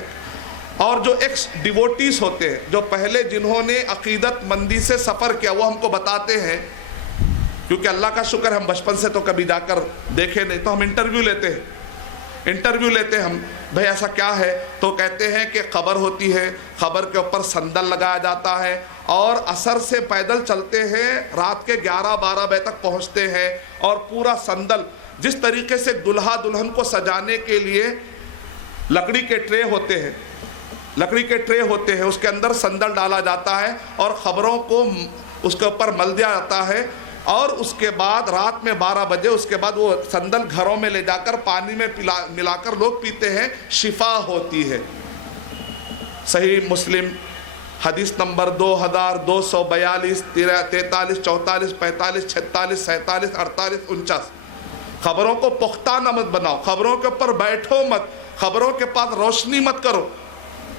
اور جو ایکس ڈیووٹیز ہوتے ہیں, جو پہلے جنہوں نے عقیدت مندی سے سفر کیا, وہ ہم کو بتاتے ہیں, کیونکہ اللہ کا شکر ہم بچپن سے تو کبھی جا کر دیکھے نہیں, تو ہم انٹرویو لیتے ہیں ہم, بھئی ایسا کیا ہے, تو کہتے ہیں کہ قبر ہوتی ہے, قبر کے اوپر صندل لگایا جاتا ہے, اور عصر سے پیدل چلتے ہیں, رات کے 11-12 بجے تک پہنچتے ہیں, اور پورا صندل جس طریقے سے دلہا دلہن کو سجانے کے لیے لکڑی کے ٹرے ہوتے ہیں, اس کے اندر صندل ڈالا جاتا ہے اور خبروں کو اس کے اوپر مل دیا جاتا ہے, اور اس کے بعد رات میں 12 بجے اس کے بعد وہ صندل گھروں میں لے جا کر پانی میں ملا کر لوگ پیتے ہیں, شفا ہوتی ہے. صحیح مسلم حدیث نمبر 2242, 43, 44, 45, 46, 47, 48, 49. خبروں کو پختہ نہ مت بناؤ, خبروں کے اوپر بیٹھو مت, خبروں کے پاس روشنی مت کرو.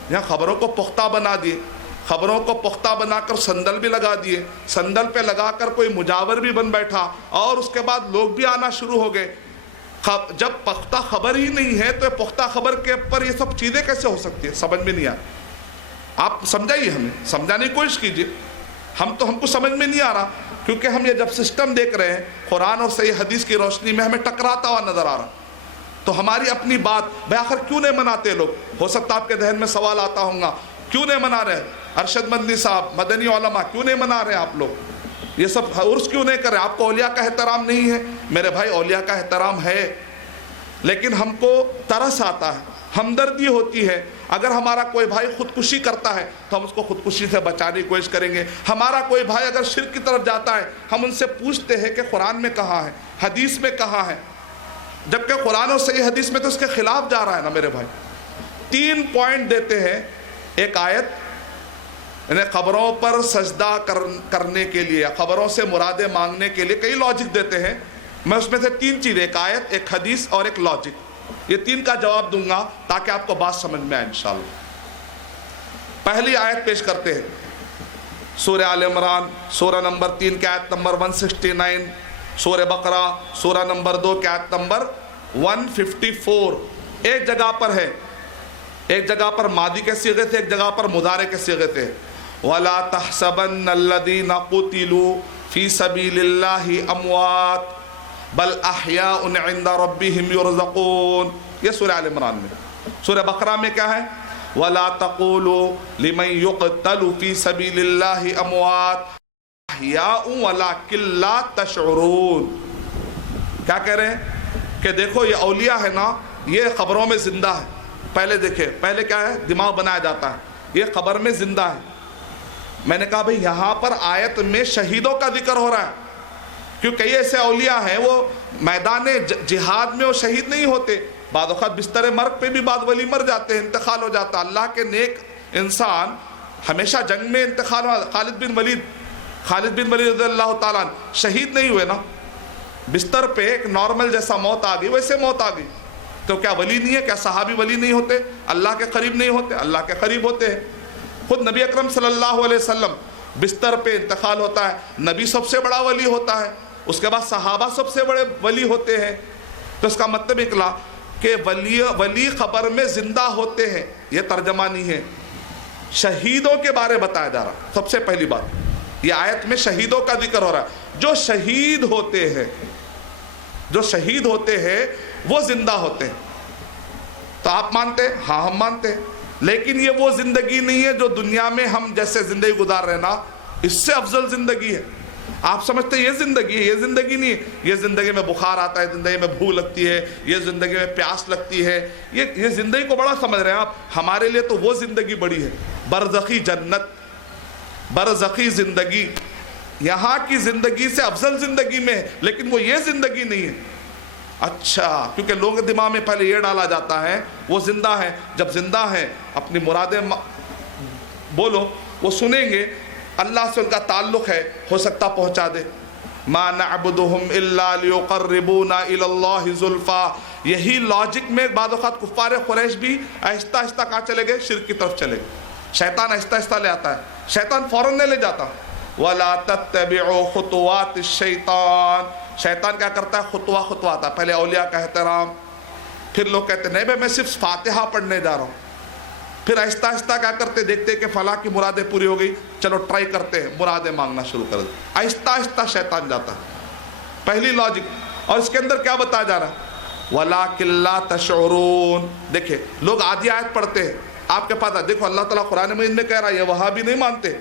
یہاں خبروں کو پختہ بنا دیے, خبروں کو پختہ بنا کر صندل بھی لگا دیے, صندل پہ لگا کر کوئی مجاور بھی بن بیٹھا, اور اس کے بعد لوگ بھی آنا شروع ہو گئے. جب پختہ خبر ہی نہیں ہے تو پختہ خبر کے اوپر یہ سب چیزیں کیسے ہو سکتی ہیں, سمجھ میں نہیں آیا. آپ سمجھائیے, ہمیں سمجھانے کی کوشش کیجیے. ہم کو سمجھ میں نہیں آ رہا, کیونکہ ہم یہ جب سسٹم دیکھ رہے ہیں قرآن اور صحیح حدیث کی روشنی میں ہمیں ٹکراتا ہوا نظر آ رہا. تو ہماری اپنی بات, بھئی آخر کیوں نہیں مناتے لوگ؟ ہو سکتا آپ کے ذہن میں سوال آتا ہوگا, کیوں نہیں منا رہے ارشد مدنی صاحب, مدنی علماء, کیوں نہیں منا رہے آپ لوگ, یہ سب عرس کیوں نہیں کر رہے؟ آپ کو اولیاء کا احترام نہیں ہے؟ میرے بھائی اولیاء کا احترام ہے, لیکن ہم کو ترس آتا ہے, ہمدردی ہوتی ہے. اگر ہمارا کوئی بھائی خودکشی کرتا ہے تو ہم اس کو خودکشی سے بچانے کی کوشش کریں گے. ہمارا کوئی بھائی اگر شرک کی طرف جاتا ہے ہم ان سے پوچھتے ہیں کہ قرآن میں کہاں ہے, حدیث میں کہاں ہے, جبکہ قرآن اور صحیح حدیث میں تو اس کے خلاف جا رہا ہے نا میرے بھائی. 3 پوائنٹ دیتے ہیں. ایک آیت, یعنی خبروں پر سجدہ کرنے کے لیے, خبروں سے مرادیں مانگنے کے لیے کئی لاجک دیتے ہیں. میں اس میں سے 3 چیز, ایک آیت, ایک حدیث اور ایک لاجک, یہ 3 کا جواب دوں گا تاکہ آپ کو بات سمجھ میں آئے انشاءاللہ. پہلی آیت پیش کرتے ہیں, سورہ آل عمران سورہ نمبر 3 کی آیت نمبر 169, سورہ بقرہ سورہ نمبر 2 کی آیت نمبر 154. ایک جگہ پر ہے, ایک جگہ پر ماضی کے صیغے تھے, ایک جگہ پر مضارع کے صیغے تھے. وَلَا تَحْسَبَنَّ الَّذِينَ قُتِلُوا فِي سَبِيلِ اللَّهِ أَمْوَاتٌ بَلْ أَحْيَاءٌ عِنْدَ رَبِّهِمْ يُرْزَقُونَ. یہ سورہ آل عمران میں. سورہ بقرہ میں کیا ہے؟ وَلَا تَقُولُوا لِمَنْ يُقْتَلُ فِي سَبِيلِ اللَّهِ أَمْوَاتٌ أَحْيَاءٌ وَلَكِنْ لَا تَشْعُرُونَ. کیا کہہ رہے ہیں کہ دیکھو یہ اولیاء ہے نا, یہ خبروں میں زندہ ہے. پہلے دیکھیں, پہلے کیا ہے, دماغ بنایا جاتا ہے, یہ خبر میں زندہ ہے. میں نے کہا بھئی یہاں پر آیت میں شہیدوں کا ذکر ہو رہا ہے, کیونکہ کئی ایسے اولیاء ہیں وہ میدان جہاد میں وہ شہید نہیں ہوتے، بعض اوقات بستر مرگ پہ بھی بعض ولی مر جاتے ہیں، انتقال ہو جاتا۔ اللہ کے نیک انسان ہمیشہ جنگ میں انتقال ہوا۔ خالد بن ولید رضی اللہ تعالیٰ عنہ شہید نہیں ہوئے نا، بستر پہ ایک نارمل جیسا موت آ گئی ویسے موت آ گئی، تو کیا ولی نہیں ہے؟ کیا صحابی ولی نہیں ہوتے؟ اللہ کے قریب نہیں ہوتے؟ اللہ کے قریب ہوتے ہیں۔ خود نبی اکرم صلی اللہ علیہ وسلم بستر پہ انتقال ہوتا ہے، نبی سب سے بڑا ولی ہوتا ہے، اس کے بعد صحابہ سب سے بڑے ولی ہوتے ہیں۔ تو اس کا مطلب نکلا کہ ولی خبر میں زندہ ہوتے ہیں، یہ ترجمہ نہیں ہے۔ شہیدوں کے بارے بتایا جا رہا، سب سے پہلی بات یہ آیت میں شہیدوں کا ذکر ہو رہا ہے۔ جو شہید ہوتے ہیں وہ زندہ ہوتے ہیں۔ تو آپ مانتے ہیں؟ ہاں ہم مانتے ہیں، لیکن یہ وہ زندگی نہیں ہے جو دنیا میں ہم جیسے زندگی گزار رہے نا، اس سے افضل زندگی ہے۔ آپ سمجھتے ہیں یہ زندگی ہے، یہ زندگی نہیں ہے۔ یہ زندگی میں بخار آتا ہے، زندگی میں بھوک لگتی ہے، یہ زندگی میں پیاس لگتی ہے، یہ زندگی کو بڑا سمجھ رہے ہیں آپ۔ ہمارے لیے تو وہ زندگی بڑی ہے، برزخی جنت، برزخی زندگی یہاں کی زندگی سے افضل زندگی میں ہے، لیکن وہ یہ زندگی نہیں ہے۔ اچھا، کیونکہ لوگوں کے دماغ میں پہلے یہ ڈالا جاتا ہے وہ زندہ ہے، جب زندہ ہے اپنی مرادیں بولو، وہ سنیں گے، اللہ سے ان کا تعلق ہے، ہو سکتا پہنچا دے۔ ما نعبدهم الا ليقربونا الى الله زلفى، یہی لاجک میں بعض اوقات کفار قریش بھی آہستہ آہستہ کہاں چلے گئے؟ شرک کی طرف چلے گئے۔ شیطان آہستہ آہستہ لے آتا ہے، شیطان فوراً نہیں لے جاتا۔ وَلَا تَتَّبِعُوا خُطُوَاتِ الشَّيْطَانِ، شیطان کیا کرتا ہے؟ خطوہ آتا ہے، پہلے اولیاء کا احترام، پھر لوگ کہتے ہیں نہیں بھائی میں صرف فاتحہ پڑھنے جا رہا ہوں، پھر آہستہ آہستہ کیا کرتے؟ دیکھتے کہ فلاں کی مرادیں پوری ہو گئی، چلو ٹرائی کرتے ہیں، مرادیں مانگنا شروع کر دیں۔ آہستہ آہستہ شیطان جاتا ہے، پہلی لاجک۔ اور اس کے اندر کیا بتایا جا رہا ہے؟ وَلَٰكِن لَا تَشْعُرُونَ۔ دیکھیں لوگ آدھی آیت پڑھتے ہیں، آپ کے پاس دیکھو اللہ تعالیٰ قرآن مجید میں کہہ رہا ہے، یہ وہابی نہیں مانتے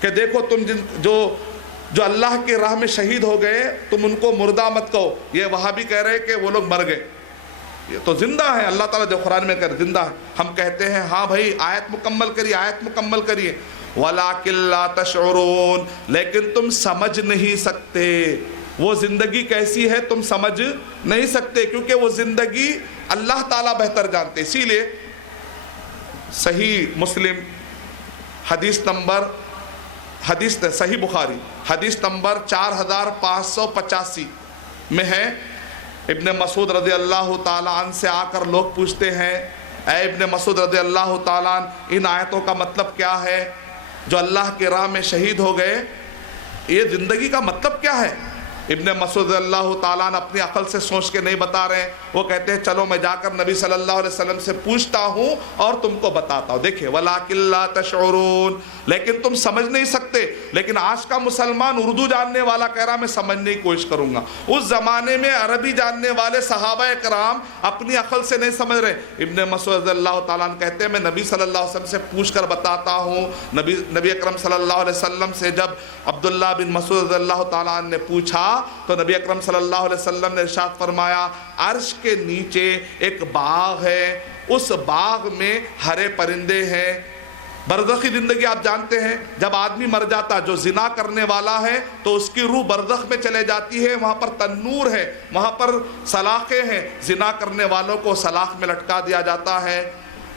کہ دیکھو تم جو اللہ کی راہ میں شہید ہو گئے تم ان کو مردہ مت کہو، یہ وہابی کہہ رہے کہ وہ لوگ مر گئے، یہ تو زندہ ہے۔ اللہ تعالیٰ جو قرآن میں کہہ رہے زندہ ہے، ہم کہتے ہیں ہاں بھائی آیت مکمل کریے، وَلَٰكِن لَا تَشْعُرُونَ، لیکن تم سمجھ نہیں سکتے وہ زندگی کیسی ہے، تم سمجھ نہیں سکتے، کیونکہ وہ زندگی اللہ تعالیٰ بہتر جانتے۔ اسی لیے صحیح مسلم صحیح بخاری حدیث نمبر 4585 میں ہے، ابن مسعود رضی اللہ تعالیٰ عنہ سے آ کر لوگ پوچھتے ہیں، اے ابن مسعود رضی اللہ تعالیٰ عنہ ان آیتوں کا مطلب کیا ہے؟ جو اللہ کی راہ میں شہید ہو گئے، یہ زندگی کا مطلب کیا ہے؟ ابن مسعود رضی اللہ تعالیٰ عنہ اپنی عقل سے سوچ کے نہیں بتا رہے ہیں، وہ کہتے ہیں چلو میں جا کر نبی صلی اللہ علیہ وسلم سے پوچھتا ہوں اور تم کو بتاتا ہوں۔ دیکھیں وَلَٰكِن لَا تَشْعُرُونَ، لیکن تم سمجھ نہیں سکتے۔ لیکن آج کا مسلمان اردو جاننے والا کہہ رہا میں سمجھنے کی کوشش کروں گا، اس زمانے میں عربی جاننے والے صحابہ کرام اپنی عقل سے نہیں سمجھ رہے۔ ابن مسعود رضی اللہ تعالیٰ عنہ کہتے ہیں میں نبی صلی اللہ علیہ وسلم سے پوچھ کر بتاتا ہوں۔ نبی اکرم صلی اللہ علیہ وسلم سے جب عبداللہ بن مسعود رضی اللہ تعالیٰ عنہ نے پوچھا تو نبی اکرم صلی اللہ علیہ وسلم نے ارشاد فرمایا عرش کے نیچے ایک باغ ہے، اس باغ میں ہرے پرندے ہیں۔ برزخی زندگی آپ جانتے ہیں، جب آدمی مر جاتا جو زنا کرنے والا ہے تو اس کی روح برزخ میں چلے جاتی ہے، وہاں پر تنور ہے، وہاں پر سلاخیں ہیں، زنا کرنے والوں کو سلاخ میں لٹکا دیا جاتا ہے۔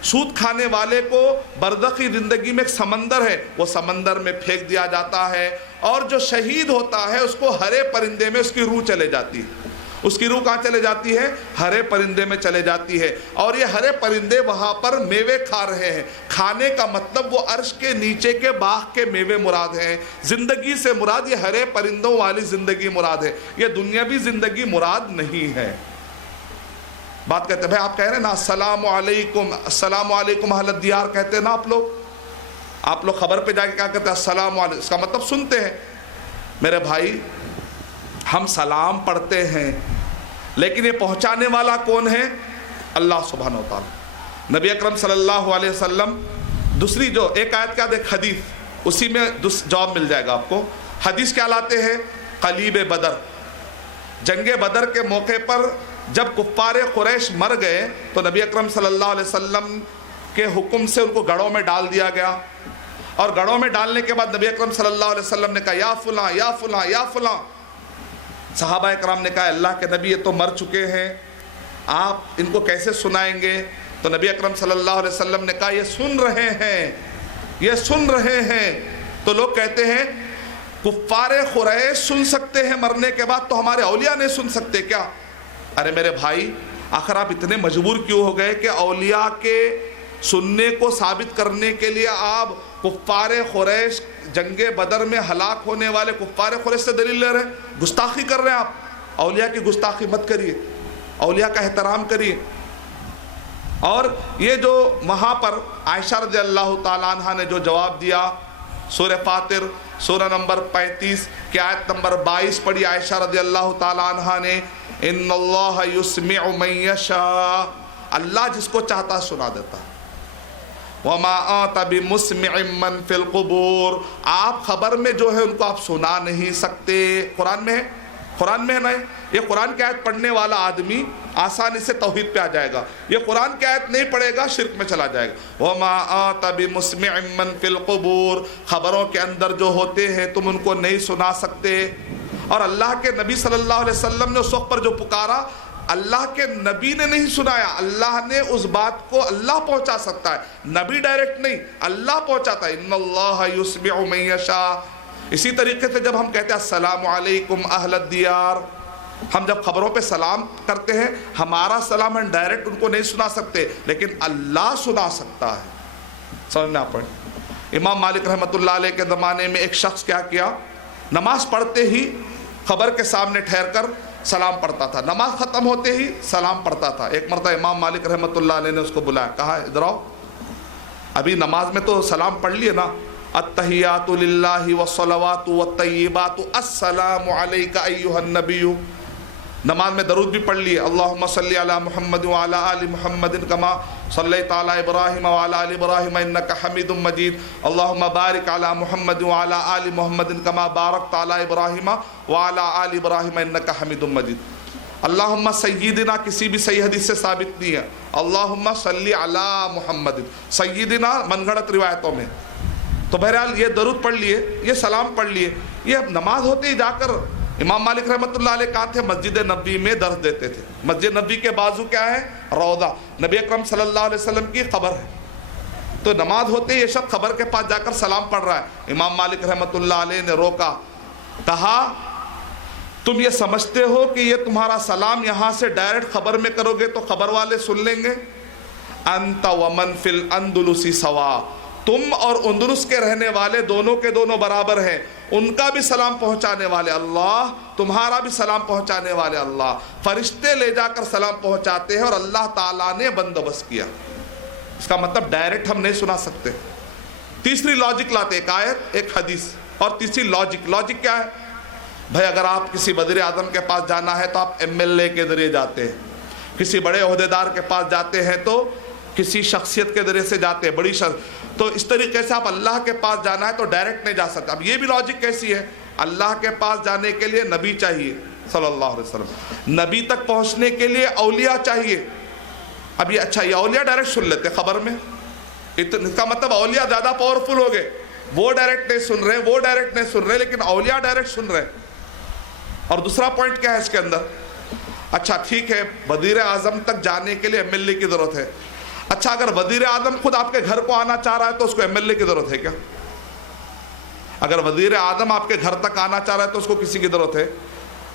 سود کھانے والے کو برزخی زندگی میں ایک سمندر ہے، وہ سمندر میں پھینک دیا جاتا ہے، اور جو شہید ہوتا ہے اس کو ہرے پرندے میں اس کی روح چلے جاتی ہے۔ اس کی روح کہاں چلے جاتی ہے؟ ہرے پرندے میں چلے جاتی ہے، اور یہ ہرے پرندے وہاں پر میوے کھا رہے ہیں۔ کھانے کا مطلب وہ عرش کے نیچے کے باغ کے میوے مراد ہیں۔ زندگی سے مراد یہ ہرے پرندوں والی زندگی مراد ہے، یہ دنیاوی زندگی مراد نہیں ہے۔ بات کہتے ہیں بھائی آپ کہہ رہے ہیں نا السلام علیکم اہل الدیار کہتے ہیں نا آپ لوگ خبر پہ جا کے کیا کہتے ہیں السلام علیکم، اس کا مطلب سنتے ہیں۔ میرے بھائی ہم سلام پڑھتے ہیں لیکن یہ پہنچانے والا کون ہے؟ اللہ سبحانہ و تعالی۔ نبی اکرم صلی اللہ علیہ وسلم دوسری جو ایک آیت کیا دیکھ حدیث، اسی میں جواب مل جائے گا آپ کو۔ حدیث کیا لاتے ہیں؟ قلیب بدر، جنگ بدر کے موقع پر جب کفار قریش مر گئے تو نبی اکرم صلی اللہ علیہ وسلم کے حکم سے ان کو گڑھوں میں ڈال دیا گیا، اور گڑھوں میں ڈالنے کے بعد نبی اکرم صلی اللہ علیہ وسلم نے کہا یا فلاں یا فلاں یا فلاں، صحابہ اکرام نے کہا اللہ کے نبی یہ تو مر چکے ہیں، آپ ان کو کیسے سنائیں گے؟ تو نبی اکرم صلی اللہ علیہ وسلم نے کہا یہ سن رہے ہیں، یہ سن رہے ہیں۔ تو لوگ کہتے ہیں کفار قریش سن سکتے ہیں مرنے کے بعد تو ہمارے اولیاء نہیں سن سکتے کیا؟ ارے میرے بھائی، آخر آپ اتنے مجبور کیوں ہو گئے کہ اولیاء کے سننے کو ثابت کرنے کے لیے آپ کفار قریش، جنگ بدر میں ہلاک ہونے والے کفار قریش سے دلیل لے رہے ہیں؟ گستاخی کر رہے ہیں آپ۔ اولیاء کی گستاخی مت کریے، اولیاء کا احترام کریے۔ اور یہ جو وہاں پر عائشہ رضی اللہ تعالیٰ عنہ نے جو جواب دیا، سورہ فاطر سورہ نمبر 35 کی آیت نمبر 22 پڑھی عائشہ رضی اللہ تعالیٰ عنہ نے، ان اللہ یسمع من یشاء، اللہ جس کو چاہتا سنا دیتا، وما انت بمسمع من فی القبور، آپ خبر میں جو ہے ان کو آپ سنا نہیں سکتے۔ قرآن میں ہے، قرآن میں ہے نہیں؟ یہ قرآن کی آیت پڑھنے والا آدمی آسانی سے توحید پہ آ جائے گا، یہ قرآن کی آیت نہیں پڑھے گا شرک میں چلا جائے گا۔ وما انت بمسمع من فی القبور، خبروں کے اندر جو ہوتے ہیں تم ان کو نہیں سنا سکتے۔ اور اللہ کے نبی صلی اللہ علیہ وسلم نے اس وقت پر جو پکارا، اللہ کے نبی نے نہیں سنایا، اللہ نے اس بات کو اللہ پہنچا سکتا ہے، نبی ڈائریکٹ نہیں، اللہ پہنچاتا ہے۔ ان اللہ یسمع من یشاء۔ اسی طریقے سے جب ہم کہتے ہیں السلام علیکم اہل الدیار، ہم جب خبروں پہ سلام کرتے ہیں، ہمارا سلام ہم ڈائریکٹ ان کو نہیں سنا سکتے، لیکن اللہ سنا سکتا ہے۔ سمجھنا پڑے۔ امام مالک رحمۃ اللہ علیہ کے زمانے میں ایک شخص کیا نماز پڑھتے ہی خبر کے سامنے ٹھہر کر سلام پڑھتا تھا، نماز ختم ہوتے ہی سلام پڑھتا تھا۔ ایک مرتبہ امام مالک رحمۃ اللہ علیہ نے اس کو بلایا، کہا ادھر آؤ، ابھی نماز میں تو سلام پڑھ لیے نا، التحیات للہ والصلوات والطیبات السلام علیک ایھا النبی، نماز میں درود بھی پڑھ لیے، اللہم صلی علی محمد وعلی آل محمد کما صلیت علی ابراہیم وعلی آل ابراہیم انک حمید مجید، اللہم بارک علی محمد وعلی آل محمد کما بارکت علی ابراہیم وعلی آل ابراہیم انک حمید مجید۔ اللہم سیدنا کسی بھی صحیح حدیث سے ثابت نہیں ہے، اللہم صلی علی محمد، سیدنا من گھڑت روایتوں میں۔ تو بہرحال یہ درود پڑھ لیے، یہ سلام پڑھ لیے، یہ نماز ہوتے ہی جا کر امام مالک رحمۃ اللہ علیہ کہاں تھے؟ مسجد نبی میں درس دیتے تھے۔ مسجد نبی کے بازو کیا ہے؟ روضہ، نبی اکرم صلی اللہ علیہ وسلم کی قبر ہے۔ تو نماز ہوتے ہی یہ شخص خبر کے پاس جا کر سلام پڑھ رہا ہے۔ امام مالک رحمۃ اللہ علیہ نے روکا، کہا تم یہ سمجھتے ہو کہ یہ تمہارا سلام یہاں سے ڈائریکٹ خبر میں کرو گے تو خبر والے سن لیں گے؟ انت ومن فی الاندلس سوا، تم اور اندلس کے رہنے والے دونوں کے دونوں برابر ہیں، ان کا بھی سلام پہنچانے والے اللہ، تمہارا بھی سلام پہنچانے والے اللہ، فرشتے لے جا کر سلام پہنچاتے ہیں اور اللہ تعالیٰ نے بندوبست کیا۔ اس کا مطلب ڈائریکٹ ہم نہیں سنا سکتے۔ تیسری لاجک لاتے، ایک آیت ایک حدیث، اور تیسری لاجک کیا ہے؟ بھائی اگر آپ کسی وزیر اعظم کے پاس جانا ہے تو آپ MLA کے ذریعے جاتے ہیں، کسی بڑے عہدیدار کے پاس جاتے ہیں تو کسی شخصیت کے ذریعے سے جاتے ہیں، بڑی شخص۔ تو اس طریقے سے آپ اللہ کے پاس جانا ہے تو ڈائریکٹ نہیں جا سکتے۔ اب یہ بھی لاجک کیسی ہے؟ اللہ کے پاس جانے کے لیے نبی چاہیے صلی اللہ علیہ وسلم، نبی تک پہنچنے کے لیے اولیاء چاہیے۔ اب یہ اچھا، یہ اولیاء ڈائریکٹ سن لیتے خبر میں، اس کا مطلب اولیاء زیادہ پاورفل ہو گئے، وہ ڈائریکٹ نہیں سن رہے، وہ ڈائریکٹ نہیں سن رہے، لیکن اولیاء ڈائریکٹ سن رہے۔ اور دوسرا پوائنٹ کیا ہے اس کے اندر؟ اچھا ٹھیک ہے، وزیر اعظم تک جانے کے لیے MLA کی ضرورت ہے۔ اچھا اگر وزیر اعظم خود آپ کے گھر کو آنا چاہ رہا ہے تو اس کو MLA کی ضرورت ہے کیا؟ اگر وزیر اعظم آپ کے گھر تک آنا چاہ رہا ہے تو اس کو کسی کی ضرورت ہے؟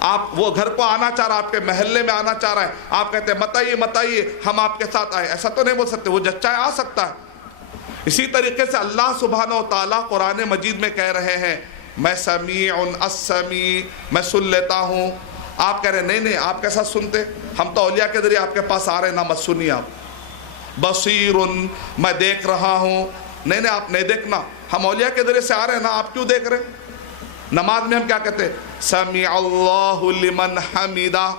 آپ وہ گھر کو آنا چاہ رہا ہے، آپ کے محلے میں آنا چاہ رہا ہے، آپ کہتے ہیں مت آئیے ہم آپ کے ساتھ آئے، ایسا تو نہیں بول سکتے، وہ جب چاہے آ سکتا ہے۔ اسی طریقے سے اللہ سبحانہ و تعالیٰ قرآن مجید میں کہہ رہے ہیں میں سمیع السمیع، میں سن لیتا ہوں۔ آپ کہہ رہے ہیں نہیں آپ کیسا سنتے، ہم تو اولیاء کے ذریعے آپ کے پاس آ رہے ہیں، نہ مت سنیے آپ۔ بصیر، میں دیکھ رہا ہوں، نہیں آپ نہیں دیکھنا، ہم اولیاء کے ذریعے سے آ رہے ہیں نا، آپ کیوں دیکھ رہے؟ نماز میں ہم کیا کہتے ہیں؟ سمیع اللہ لمن حمیدہ،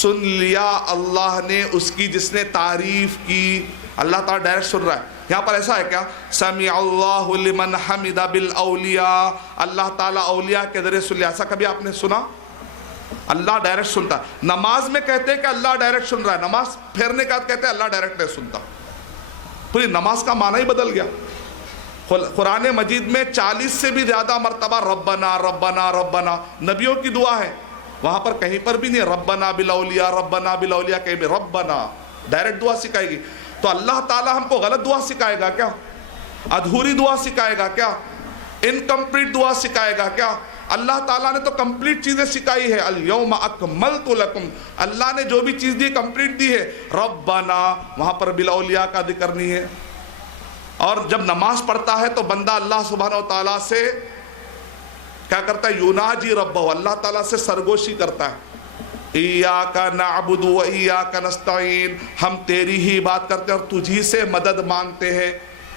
سن لیا اللہ نے اس کی جس نے تعریف کی۔ اللہ تعالیٰ ڈائریکٹ سن رہا ہے۔ یہاں پر ایسا ہے کیا؟ سمیع اللہ لمن حمیدہ بالاولیاء، اللہ تعالیٰ اولیاء کے ذریعے سن لیا، ایسا کبھی آپ نے سنا؟ اللہ ڈائریکٹ سنتا ہے۔ نماز میں کہتے ہیں کہ اللہ ڈائریکٹ سن رہا ہے، نماز پھیرنے کا کہتے ہیں اللہ ڈائریکٹ نہیں سنتا، پوری نماز کا معنی ہی بدل گیا۔ قرآن مجید میں 40 سے بھی زیادہ مرتبہ ربنا ربنا ربنا، نبیوں کی دعا ہے، وہاں پر کہیں پر بھی نہیں ربنا بالاولیاء ربنا بالاولیاء، کہیں بھی ربنا ڈائریکٹ دعا سکھائے گی۔ تو اللہ تعالیٰ ہم کو غلط دعا سکھائے گا کیا؟ ادھوری دعا سکھائے گا کیا؟ انکمپلیٹ دعا سکھائے گا کیا؟ اللہ تعالیٰ نے تو کمپلیٹ چیزیں سکھائی ہے، الیوم اکملت لکم، اللہ نے جو بھی چیز دی کمپلیٹ دی ہے۔ ربنا وہاں پر بالاولیاء کا ذکر نہیں ہے۔ اور جب نماز پڑھتا ہے تو بندہ اللہ سبحانہ و تعالیٰ سے کیا کرتا ہے؟ یوناجی ربہ، اللہ تعالیٰ سے سرگوشی کرتا ہے۔ ایاک نعبد و ایاک نستعین، ہم تیری ہی بات کرتے ہیں اور تجھی سے مدد مانگتے ہیں۔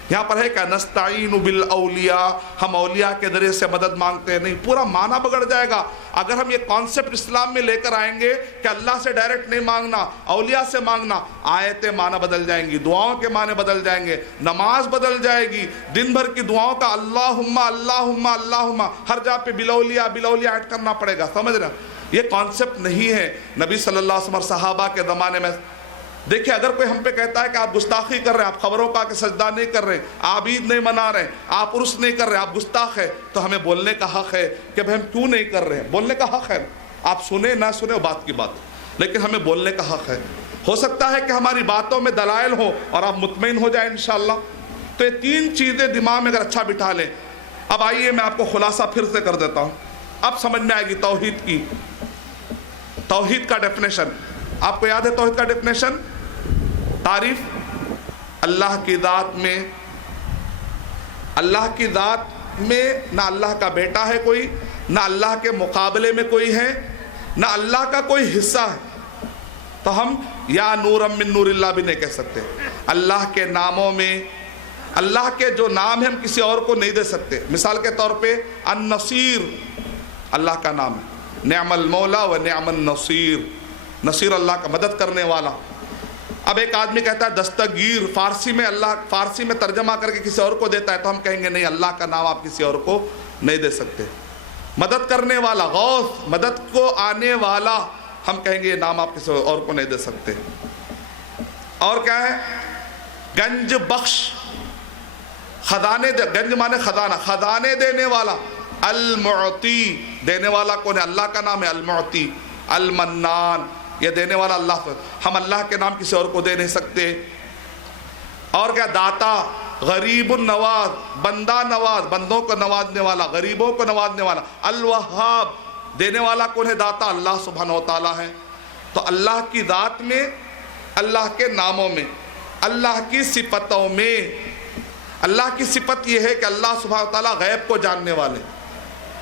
یہاں پر ہے کہ نستعین بالاولیاء، ہم اولیاء کے ذریعے سے مدد مانگتے ہیں، نہیں، پورا معنی بگڑ جائے گا اگر ہم یہ کانسیپٹ اسلام میں لے کر آئیں گے کہ اللہ سے ڈائریکٹ نہیں مانگنا، اولیاء سے مانگنا۔ آیتیں معنی بدل جائیں گی، دعاؤں کے معنی بدل جائیں گے، نماز بدل جائے گی، دن بھر کی دعاؤں کا اللہم اللہم اللہم، ہر جگہ پہ بالاولیاء بالاولیاء ایڈ کرنا پڑے گا، سمجھ رہے ہیں؟ یہ کانسیپٹ نہیں ہے نبی صلی اللہ علیہ وسلم اور صحابہ کے زمانے میں۔ دیکھیں اگر کوئی ہم پہ کہتا ہے کہ آپ گستاخی کر رہے ہیں، آپ خبروں کا کہ سجدہ نہیں کر رہے ہیں، آپ عید نہیں منا رہے ہیں، آپ عرس نہیں کر رہے ہیں، آپ گستاخ ہیں، تو ہمیں بولنے کا حق ہے کہ ہم کیوں نہیں کر رہے ہیں، بولنے کا حق ہے۔ آپ سنیں نہ سنیں وہ بات کی بات، لیکن ہمیں بولنے کا حق ہے۔ ہو سکتا ہے کہ ہماری باتوں میں دلائل ہو اور آپ مطمئن ہو جائیں انشاءاللہ۔ تو یہ تین چیزیں دماغ میں اگر اچھا بٹھا لیں۔ اب آئیے میں آپ کو خلاصہ پھر سے کر دیتا ہوں، اب سمجھ میں آئے گی توحید کی، توحید کا ڈیفینیشن۔ آپ کو یاد ہے توحید کا ڈیفینیشن؟ تعریف اللہ کی ذات میں، اللہ کی ذات میں نہ اللہ کا بیٹا ہے کوئی، نہ اللہ کے مقابلے میں کوئی ہے، نہ اللہ کا کوئی حصہ ہے۔ تو ہم یا نورم من نور اللہ بھی نہیں کہہ سکتے۔ اللہ کے ناموں میں، اللہ کے جو نام ہیں ہم کسی اور کو نہیں دے سکتے۔ مثال کے طور پہ النصیر اللہ کا نام ہے، نعم المولا و نعم النصیر، نصیر اللہ کا مدد کرنے والا۔ اب ایک آدمی کہتا ہے دستگیر، فارسی میں ترجمہ کر کے کسی اور کو دیتا ہے، تو ہم کہیں گے نہیں، اللہ کا نام آپ کسی اور کو نہیں دے سکتے۔ مدد کرنے والا، غوث، مدد کو آنے والا، ہم کہیں گے یہ نام آپ کسی اور کو نہیں دے سکتے۔ اور کیا ہے؟ گنج بخش، خزانے، گنج مانے خزانہ، خزانے دینے والا۔ المعطی، دینے والا کون ہے؟ اللہ کا نام ہے المعطی۔ المنان، یہ دینے والا اللہ سے، ہم اللہ کے نام کسی اور کو دے نہیں سکتے۔ اور کیا؟ داتا، غریب النواز، بندہ نواز، بندوں کو نوازنے والا، غریبوں کو نوازنے والا۔ الوہاب، دینے والا کون ہے؟ داتا اللہ سبحانہ و تعالیٰ ہے۔ تو اللہ کی ذات میں، اللہ کے ناموں میں، اللہ کی صفتوں میں، اللہ کی صفت یہ ہے کہ اللہ سبحانہ و تعالیٰ غیب کو جاننے والے۔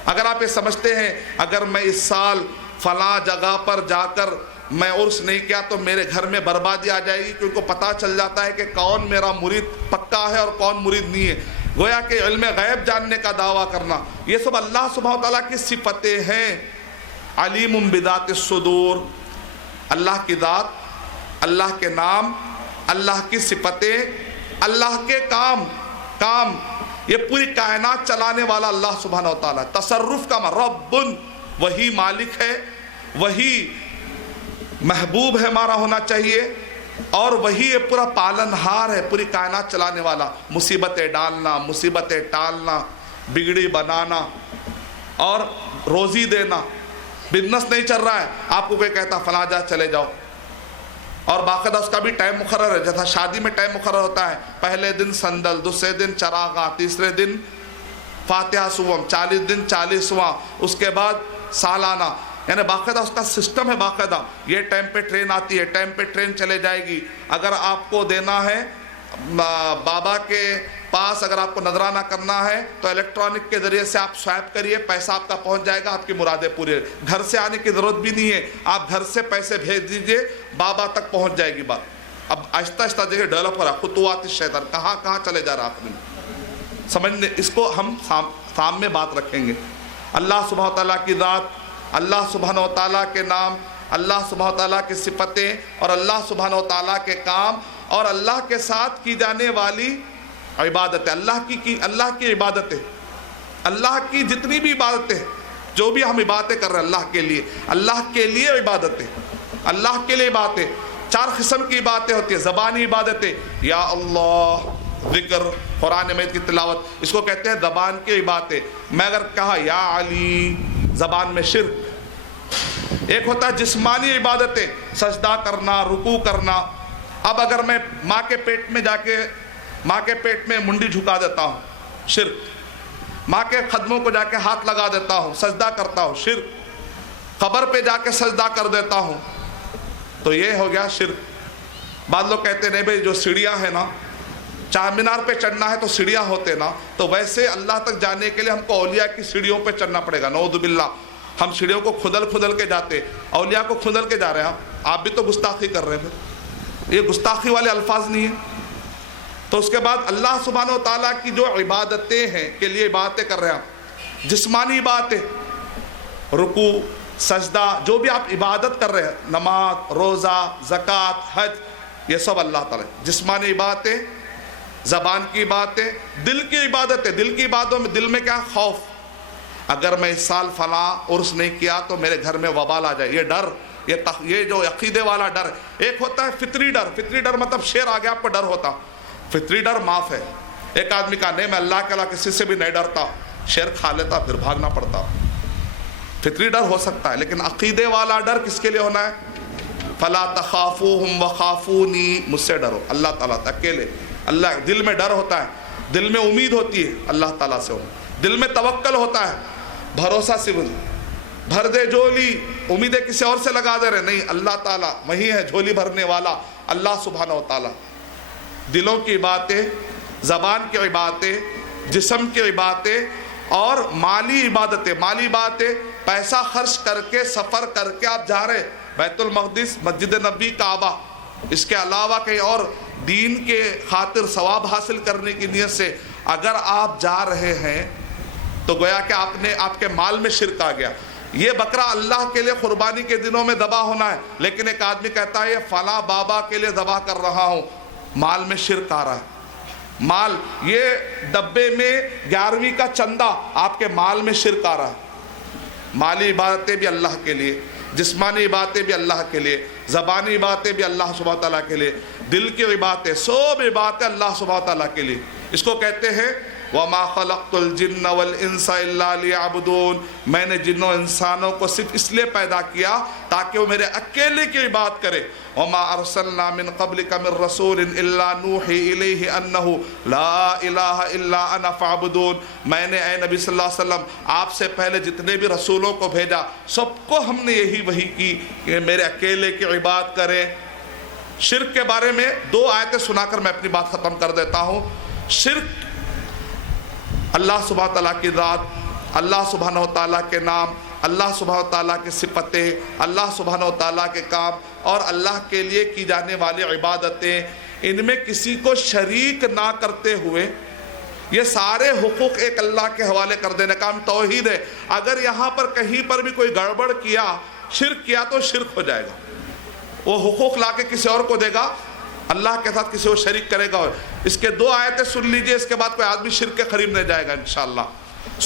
اگر آپ یہ سمجھتے ہیں اگر میں اس سال فلاں جگہ پر جا کر میں عرس نہیں کیا تو میرے گھر میں بربادی آ جائے گی، کیونکہ پتہ چل جاتا ہے کہ کون میرا مرید پکا ہے اور کون مرید نہیں ہے، گویا کہ علم غیب جاننے کا دعویٰ کرنا، یہ سب اللہ سبحانہ و تعالیٰ کی صفتیں ہیں۔ علیم بذات الصدور، اللہ کی ذات، اللہ کے نام، اللہ کی صفتیں، اللہ کے کام، یہ پوری کائنات چلانے والا اللہ سبحانہ و تعالیٰ۔ تصرف کا رب، وہی مالک ہے، وہی محبوب ہے ہمارا ہونا چاہیے، اور وہی یہ پورا پالنہار ہے، پوری کائنات چلانے والا۔ مصیبتیں ڈالنا، مصیبتیں ٹالنا، بگڑی بنانا اور روزی دینا۔ بزنس نہیں چل رہا ہے، آپ کو کوئی کہتا فلاں جا چلے جاؤ، اور باقاعدہ اس کا بھی ٹائم مقرر ہے، جیسا شادی میں ٹائم مقرر ہوتا ہے، پہلے دن سندل، دوسرے دن چراغاں، تیسرے دن فاتحہ سوم، 40 دن 40واں، اس کے بعد سالانہ، یعنی باقاعدہ اس کا سسٹم ہے باقاعدہ۔ یہ ٹائم پہ ٹرین آتی ہے، ٹائم پہ ٹرین چلے جائے گی۔ اگر آپ کو دینا ہے بابا کے پاس، اگر آپ کو نذرانہ کرنا ہے تو الیکٹرانک کے ذریعے سے آپ سوائپ کریے، پیسہ آپ کا پہنچ جائے گا، آپ کی مرادیں پورے، گھر سے آنے کی ضرورت بھی نہیں ہے، آپ گھر سے پیسے بھیج دیجئے، بابا تک پہنچ جائے گی بات۔ اب آہستہ آہستہ دیکھیں ڈیولپ ہو رہا، خطوات الشیطان، کہاں کہاں چلے جا رہا آخری میں، سمجھنے اس کو ہم سامنے بات رکھیں گے۔ اللہ سبحانہ تعالیٰ کی ذات، اللہ سبحانہ تعالیٰ کے نام، اللہ سبحانہ تعالیٰ کی صفتیں، اور اللہ سبحانہ تعالیٰ کے کام، اور اللہ کے ساتھ کی جانے والی عبادتیں، اللہ کی عبادتیں، اللہ کی جتنی بھی عبادتیں، جو بھی ہم عبادتیں کر رہے ہیں اللہ کے لیے عبادتیں، اللہ کے لیے عبادتیں۔ 4 قسم کی عبادتیں ہوتی ہیں۔ زبانی عبادتیں، یا اللہ، ذکر، قرآن مجید کی تلاوت، اس کو کہتے ہیں زبان کی عبادتیں۔ میں اگر کہا یا علی، زبان میں شرک، ایک ہوتا ہے جسمانی عبادتیں، سجدہ کرنا، رکوع کرنا. اب اگر میں ماں کے پیٹ میں جا کے ماں کے پیٹ میں منڈی جھکا دیتا ہوں، شرک. ماں کے قدموں کو جا کے ہاتھ لگا دیتا ہوں، سجدہ کرتا ہوں، شرک. قبر پہ جا کے سجدہ کر دیتا ہوں، تو یہ ہو گیا شرک. بعض لوگ کہتے ہیں نہیں بھائی جو سیڑھیاں ہیں نا، چار مینار پہ چڑھنا ہے تو سیڑھیاں ہوتے نا، تو ویسے اللہ تک جانے کے لیے ہم کو اولیاء کی سیڑھیوں پہ چڑھنا پڑے گا. نعوذ باللہ، ہم سیڑھیوں کو کھدل کے جاتے، اولیاء کو کھدل کے جا رہے ہیں. آپ بھی تو گستاخی کر رہے ہیں. یہ گستاخی والے الفاظ نہیں ہیں. تو اس کے بعد اللہ سبحانہ و تعالیٰ کی جو عبادتیں ہیں کے لیے عبادتیں کر رہے ہیں، جسمانی عبادتیں، رکوع، سجدہ، جو بھی آپ عبادت کر رہے ہیں، نماز، روزہ، زکوٰۃ، حج، یہ سب اللہ تعالیٰ. جسمانی عبادتیں، زبان کی عبادتیں، دل کی عبادتیں. دل کی عبادتوں میں دل میں کیا؟ خوف. اگر میں اس سال فلاں عرس نہیں کیا تو میرے گھر میں وبال آ جائے. یہ ڈر، یہ جو عقیدے والا ڈر ہے. ایک ہوتا ہے فطری ڈر. فطری ڈر مطلب شیر آ گیا آپ کو ڈر ہوتا. فطری ڈر معاف ہے. ایک آدمی کہا نہیں میں اللہ کے علاوہ کسی سے بھی نہیں ڈرتا، شیر کھا لیتا پھر بھاگنا پڑتا. فطری ڈر ہو سکتا ہے، لیکن عقیدے والا ڈر کس کے لیے ہونا ہے؟ فلا تخافوہم وخافونی، مجھ سے ڈرو، اللہ تعالیٰ اکیلے. اللہ، دل میں ڈر ہوتا ہے، دل میں امید ہوتی ہے اللہ تعالیٰ سے، دل میں توکل ہوتا ہے، بھروسہ صرف بھر دے جھولی، امیدیں کسی اور سے لگا دے رہے نہیں، اللہ تعالیٰ وہی ہے جھولی بھرنے والا، اللہ سبحانہ و تعالیٰ. دلوں کی عبادتیں، زبان کی عبادتیں، جسم کی عبادتیں اور مالی عبادتیں. مالی عبادتیں پیسہ خرچ کر کے، سفر کر کے آپ جا رہے بیت المقدس، مسجد نبی، کعبہ، اس کے علاوہ کہیں اور دین کے خاطر ثواب حاصل کرنے کی نیت سے اگر آپ جا رہے ہیں تو گویا کہ آپ کے مال میں شرک آ گیا. یہ بکرا اللہ کے لیے قربانی کے دنوں میں ذبح ہونا ہے، لیکن ایک آدمی کہتا ہے یہ فلاں بابا کے لیے ذبح کر رہا ہوں، مال میں شرک آ رہا ہے. مال، یہ ڈبے میں 11ویں کا چندہ، آپ کے مال میں شرک آ رہا ہے. مالی عبادتیں بھی اللہ کے لیے، جسمانی عبادتیں بھی اللہ کے لیے، زبانی عبادتیں بھی اللہ سبحانہ تعالیٰ کے لیے، دل کی عبادتیں، سب عبادتیں اللہ سبحانہ تعالیٰ کے لیے. اس کو کہتے ہیں وَمَا خَلَقْتُ الْجِنَّ وَالْإِنسَ إِلَّا لِيَعْبُدُونَ. میں نے جنوں انسانوں کو صرف اس لیے پیدا کیا تاکہ وہ میرے اکیلے کی عبادت کرے. وَمَا أَرْسَلْنَا مِن قَبْلِكَ مِن رَّسُولٍ إِلَّا نُوحِي إِلَيْهِ أَنَّهُ لَا إِلَٰهَ إِلَّا أَنَا فَاعْبُدُونِ. میں نے اے نبی صلی اللہ علیہ وسلم آپ سے پہلے جتنے بھی رسولوں کو بھیجا سب کو ہم نے یہی وحی کی کہ میرے اکیلے کی عبادت کریں. شرک کے بارے میں 2 آیتیں سنا کر میں اپنی بات ختم کر دیتا ہوں. شرک اللہ سبحانہ تعالیٰ کی ذات، اللہ سبحانہ تعالیٰ کے نام، اللہ سبحانہ تعالیٰ کی صفتیں، اللہ سبحانہ تعالیٰ کے کام اور اللہ کے لیے کی جانے والی عبادتیں، ان میں کسی کو شریک نہ کرتے ہوئے یہ سارے حقوق ایک اللہ کے حوالے کر دینے کا ہم توحید ہے. اگر یہاں پر کہیں پر بھی کوئی گڑبڑ کیا، شرک کیا تو شرک ہو جائے گا. وہ حقوق لا کے کسی اور کو دے گا، اللہ کے ساتھ کسی کو شریک کرے گا. اس کے 2 آیتیں سن لیجئے، اس کے بعد کوئی آدمی شرک کے قریب نہیں جائے گا انشاءاللہ.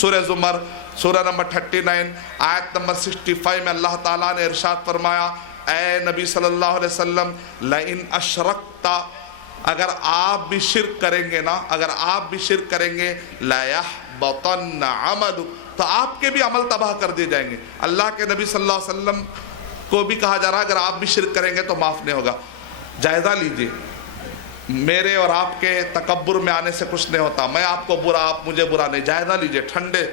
سورہ زمر، سورہ نمبر 39 آیت نمبر 65 میں اللہ تعالیٰ نے ارشاد فرمایا، اے نبی صلی اللہ علیہ وسلم لَإِنْ أَشْرَكْتَ، اگر آپ بھی شرک کریں گے نا، اگر آپ بھی شرک کریں گے لَيَحْبَطَنَّ عَمَلُكَ، تو آپ کے بھی عمل تباہ کر دیے جائیں گے. اللہ کے نبی صلی اللہ علیہ وسلم کو بھی کہا جا رہا ہے اگر آپ بھی شرک کریں گے تو معاف نہیں ہوگا. جائزہ لیجئے، میرے اور آپ کے تکبر میں آنے سے کچھ نہیں ہوتا. میں آپ کو برا، آپ مجھے برا نہیں. جائزہ لیجئے ٹھنڈے.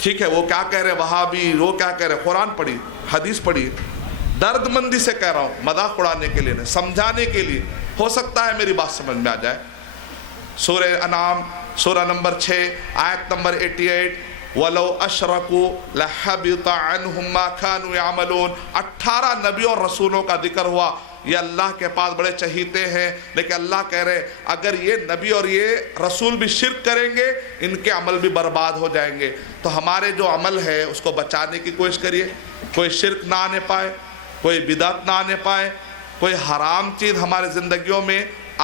ٹھیک ہے وہ کیا کہہ رہے وہابی، وہ کیا کہہ رہے، قرآن پڑھی، حدیث پڑھی. درد مندی سے کہہ رہا ہوں، مذاق اڑانے کے لیے نہیں، سمجھانے کے لیے. ہو سکتا ہے میری بات سمجھ میں آ جائے. سورہ انعام، سورہ نمبر 6 آیت نمبر 88 وَلَوْ أَشْرَكُوا لَحَبِطَ عَنْهُمْ مَا كَانُوا يَعْمَلُونَ. 18 نبیوں اور رسولوں کا ذکر ہوا. یہ اللہ کے پاس بڑے چہیتے ہیں، لیکن اللہ کہہ رہے اگر یہ نبی اور یہ رسول بھی شرک کریں گے ان کے عمل بھی برباد ہو جائیں گے. تو ہمارے جو عمل ہے اس کو بچانے کی کوشش کریے، کوئی شرک نہ آنے پائے، کوئی بدعت نہ آنے پائے، کوئی حرام چیز ہمارے زندگیوں میں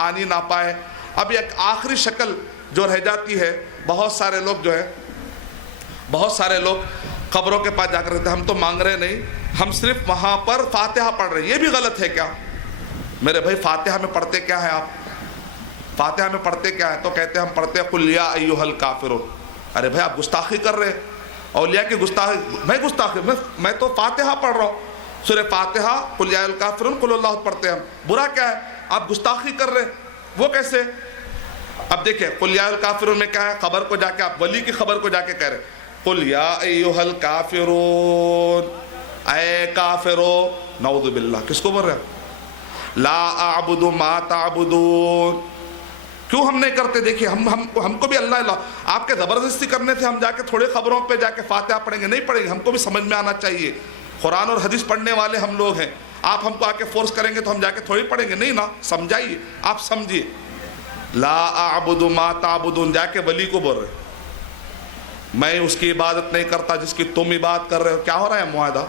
آنی نہ پائے. اب ایک آخری شکل جو رہ جاتی ہے، بہت سارے لوگ قبروں کے پاس جا کر کہتے ہیں ہم تو مانگ رہے نہیں، ہم صرف وہاں پر فاتحہ پڑھ رہے ہیں. یہ بھی غلط ہے کیا؟ میرے بھائی فاتحہ میں پڑھتے کیا ہے آپ؟ فاتحہ میں پڑھتے کیا ہے؟ تو کہتے ہیں ہم پڑھتے ہیں قُلْ يَا أَيُّهَا الْكَافِرُونَ. ارے بھائی آپ گستاخی کر رہے ہیں. اولیاء کی گستاخی میں تو فاتحہ پڑھ رہا ہوں، سورہ فاتحہ قل یا الکافرون قل اللہ پڑھتے ہیں ہم، برا کیا ہے؟ آپ گستاخی کر رہے ہیں، وہ کیسے؟ اب دیکھیں قل یا الکافرون میں کیا ہے؟ خبر کو جا کے آپ ولی کی خبر کو جا کے کہہ رہے ہیں قل یا ایھا الکافرون، اے کافرو، نعوذ باللہ، کس کو بول رہے ہیں؟ لا اعبد ما تعبدون، کیوں ہم نہیں کرتے؟ دیکھیے ہم کو بھی اللہ آپ کے زبردستی کرنے سے ہم جا کے تھوڑے خبروں پہ جا کے فاتحہ پڑھیں گے؟ نہیں پڑھیں گے، ہم کو بھی سمجھ میں آنا چاہیے، قرآن اور حدیث پڑھنے والے ہم لوگ ہیں، آپ ہم کو آ کے فورس کریں گے تو ہم جا کے تھوڑی پڑھیں گے؟ نہیں نا، سمجھائیے، آپ سمجھیے۔ لا اعبد ما تعبدون، جا کے ولی کو بول رہے میں اس کی عبادت نہیں کرتا جس کی تم عبادت کر رہے ہو۔ کیا ہو رہا ہے معاہدہ؟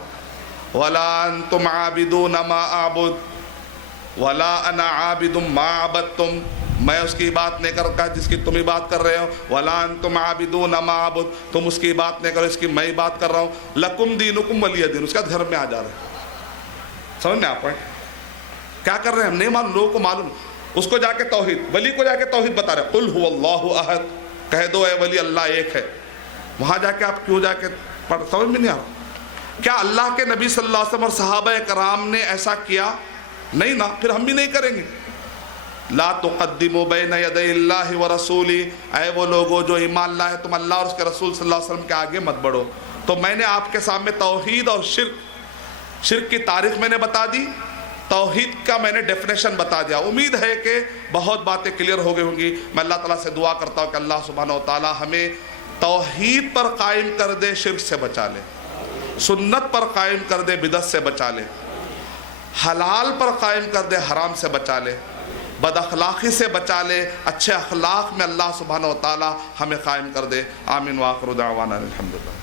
ولا انتم عابدون ما اعبد ولا انا عابد ما عبدتم، میں اس کی بات نہیں کرتا جس کی تم ہی بات کر رہے ہو، ولا انتم عابدون ما اعبد، تم اس کی بات نہیں کرو اس کی میں ہی بات کر رہا ہوں، لکم دینکم ولی دین، اس کا گھر میں آ جا رہے ہیں۔ سمجھ میں آپ کیا کر رہے ہیں؟ ہم نہیں معلوم، لوگوں کو معلوم، اس کو جا کے توحید، ولی کو جا کے توحید بتا رہے، قل هو اللہ احد، کہہ دو اے ولی اللہ ایک ہے، وہاں جا کے آپ کیوں جا کے پڑھ؟ سمجھ میں نہیں آ رہا؟ کیا اللہ کے نبی صلی اللہ علیہ وسلم اور صحابہ کرام نے ایسا کیا؟ نہیں نا، پھر ہم بھی نہیں کریں گے۔ لا تقدموا بین یدی اللہ ورسولہ، اے وہ لوگوں جو ایمان لائے تم اللہ اور اس کے رسول صلی اللہ علیہ وسلم کے آگے مت بڑھو۔ تو میں نے آپ کے سامنے توحید اور شرک کی تاریخ میں نے بتا دی، توحید کا میں نے ڈیفینیشن بتا دیا۔ امید ہے کہ بہت باتیں کلیئر ہو گئی ہوں گی۔ میں اللہ تعالیٰ سے دعا کرتا ہوں کہ اللہ سبحانہ و تعالیٰ ہمیں توحید پر قائم کر دے، شرک سے بچا لے، سنت پر قائم کر دے، بدعت سے بچا لے، حلال پر قائم کر دے، حرام سے بچا لے، بد اخلاقی سے بچا لے، اچھے اخلاق میں اللہ سبحانہ و تعالیٰ ہمیں قائم کر دے۔ آمین وآخر دعوانا الحمدللہ۔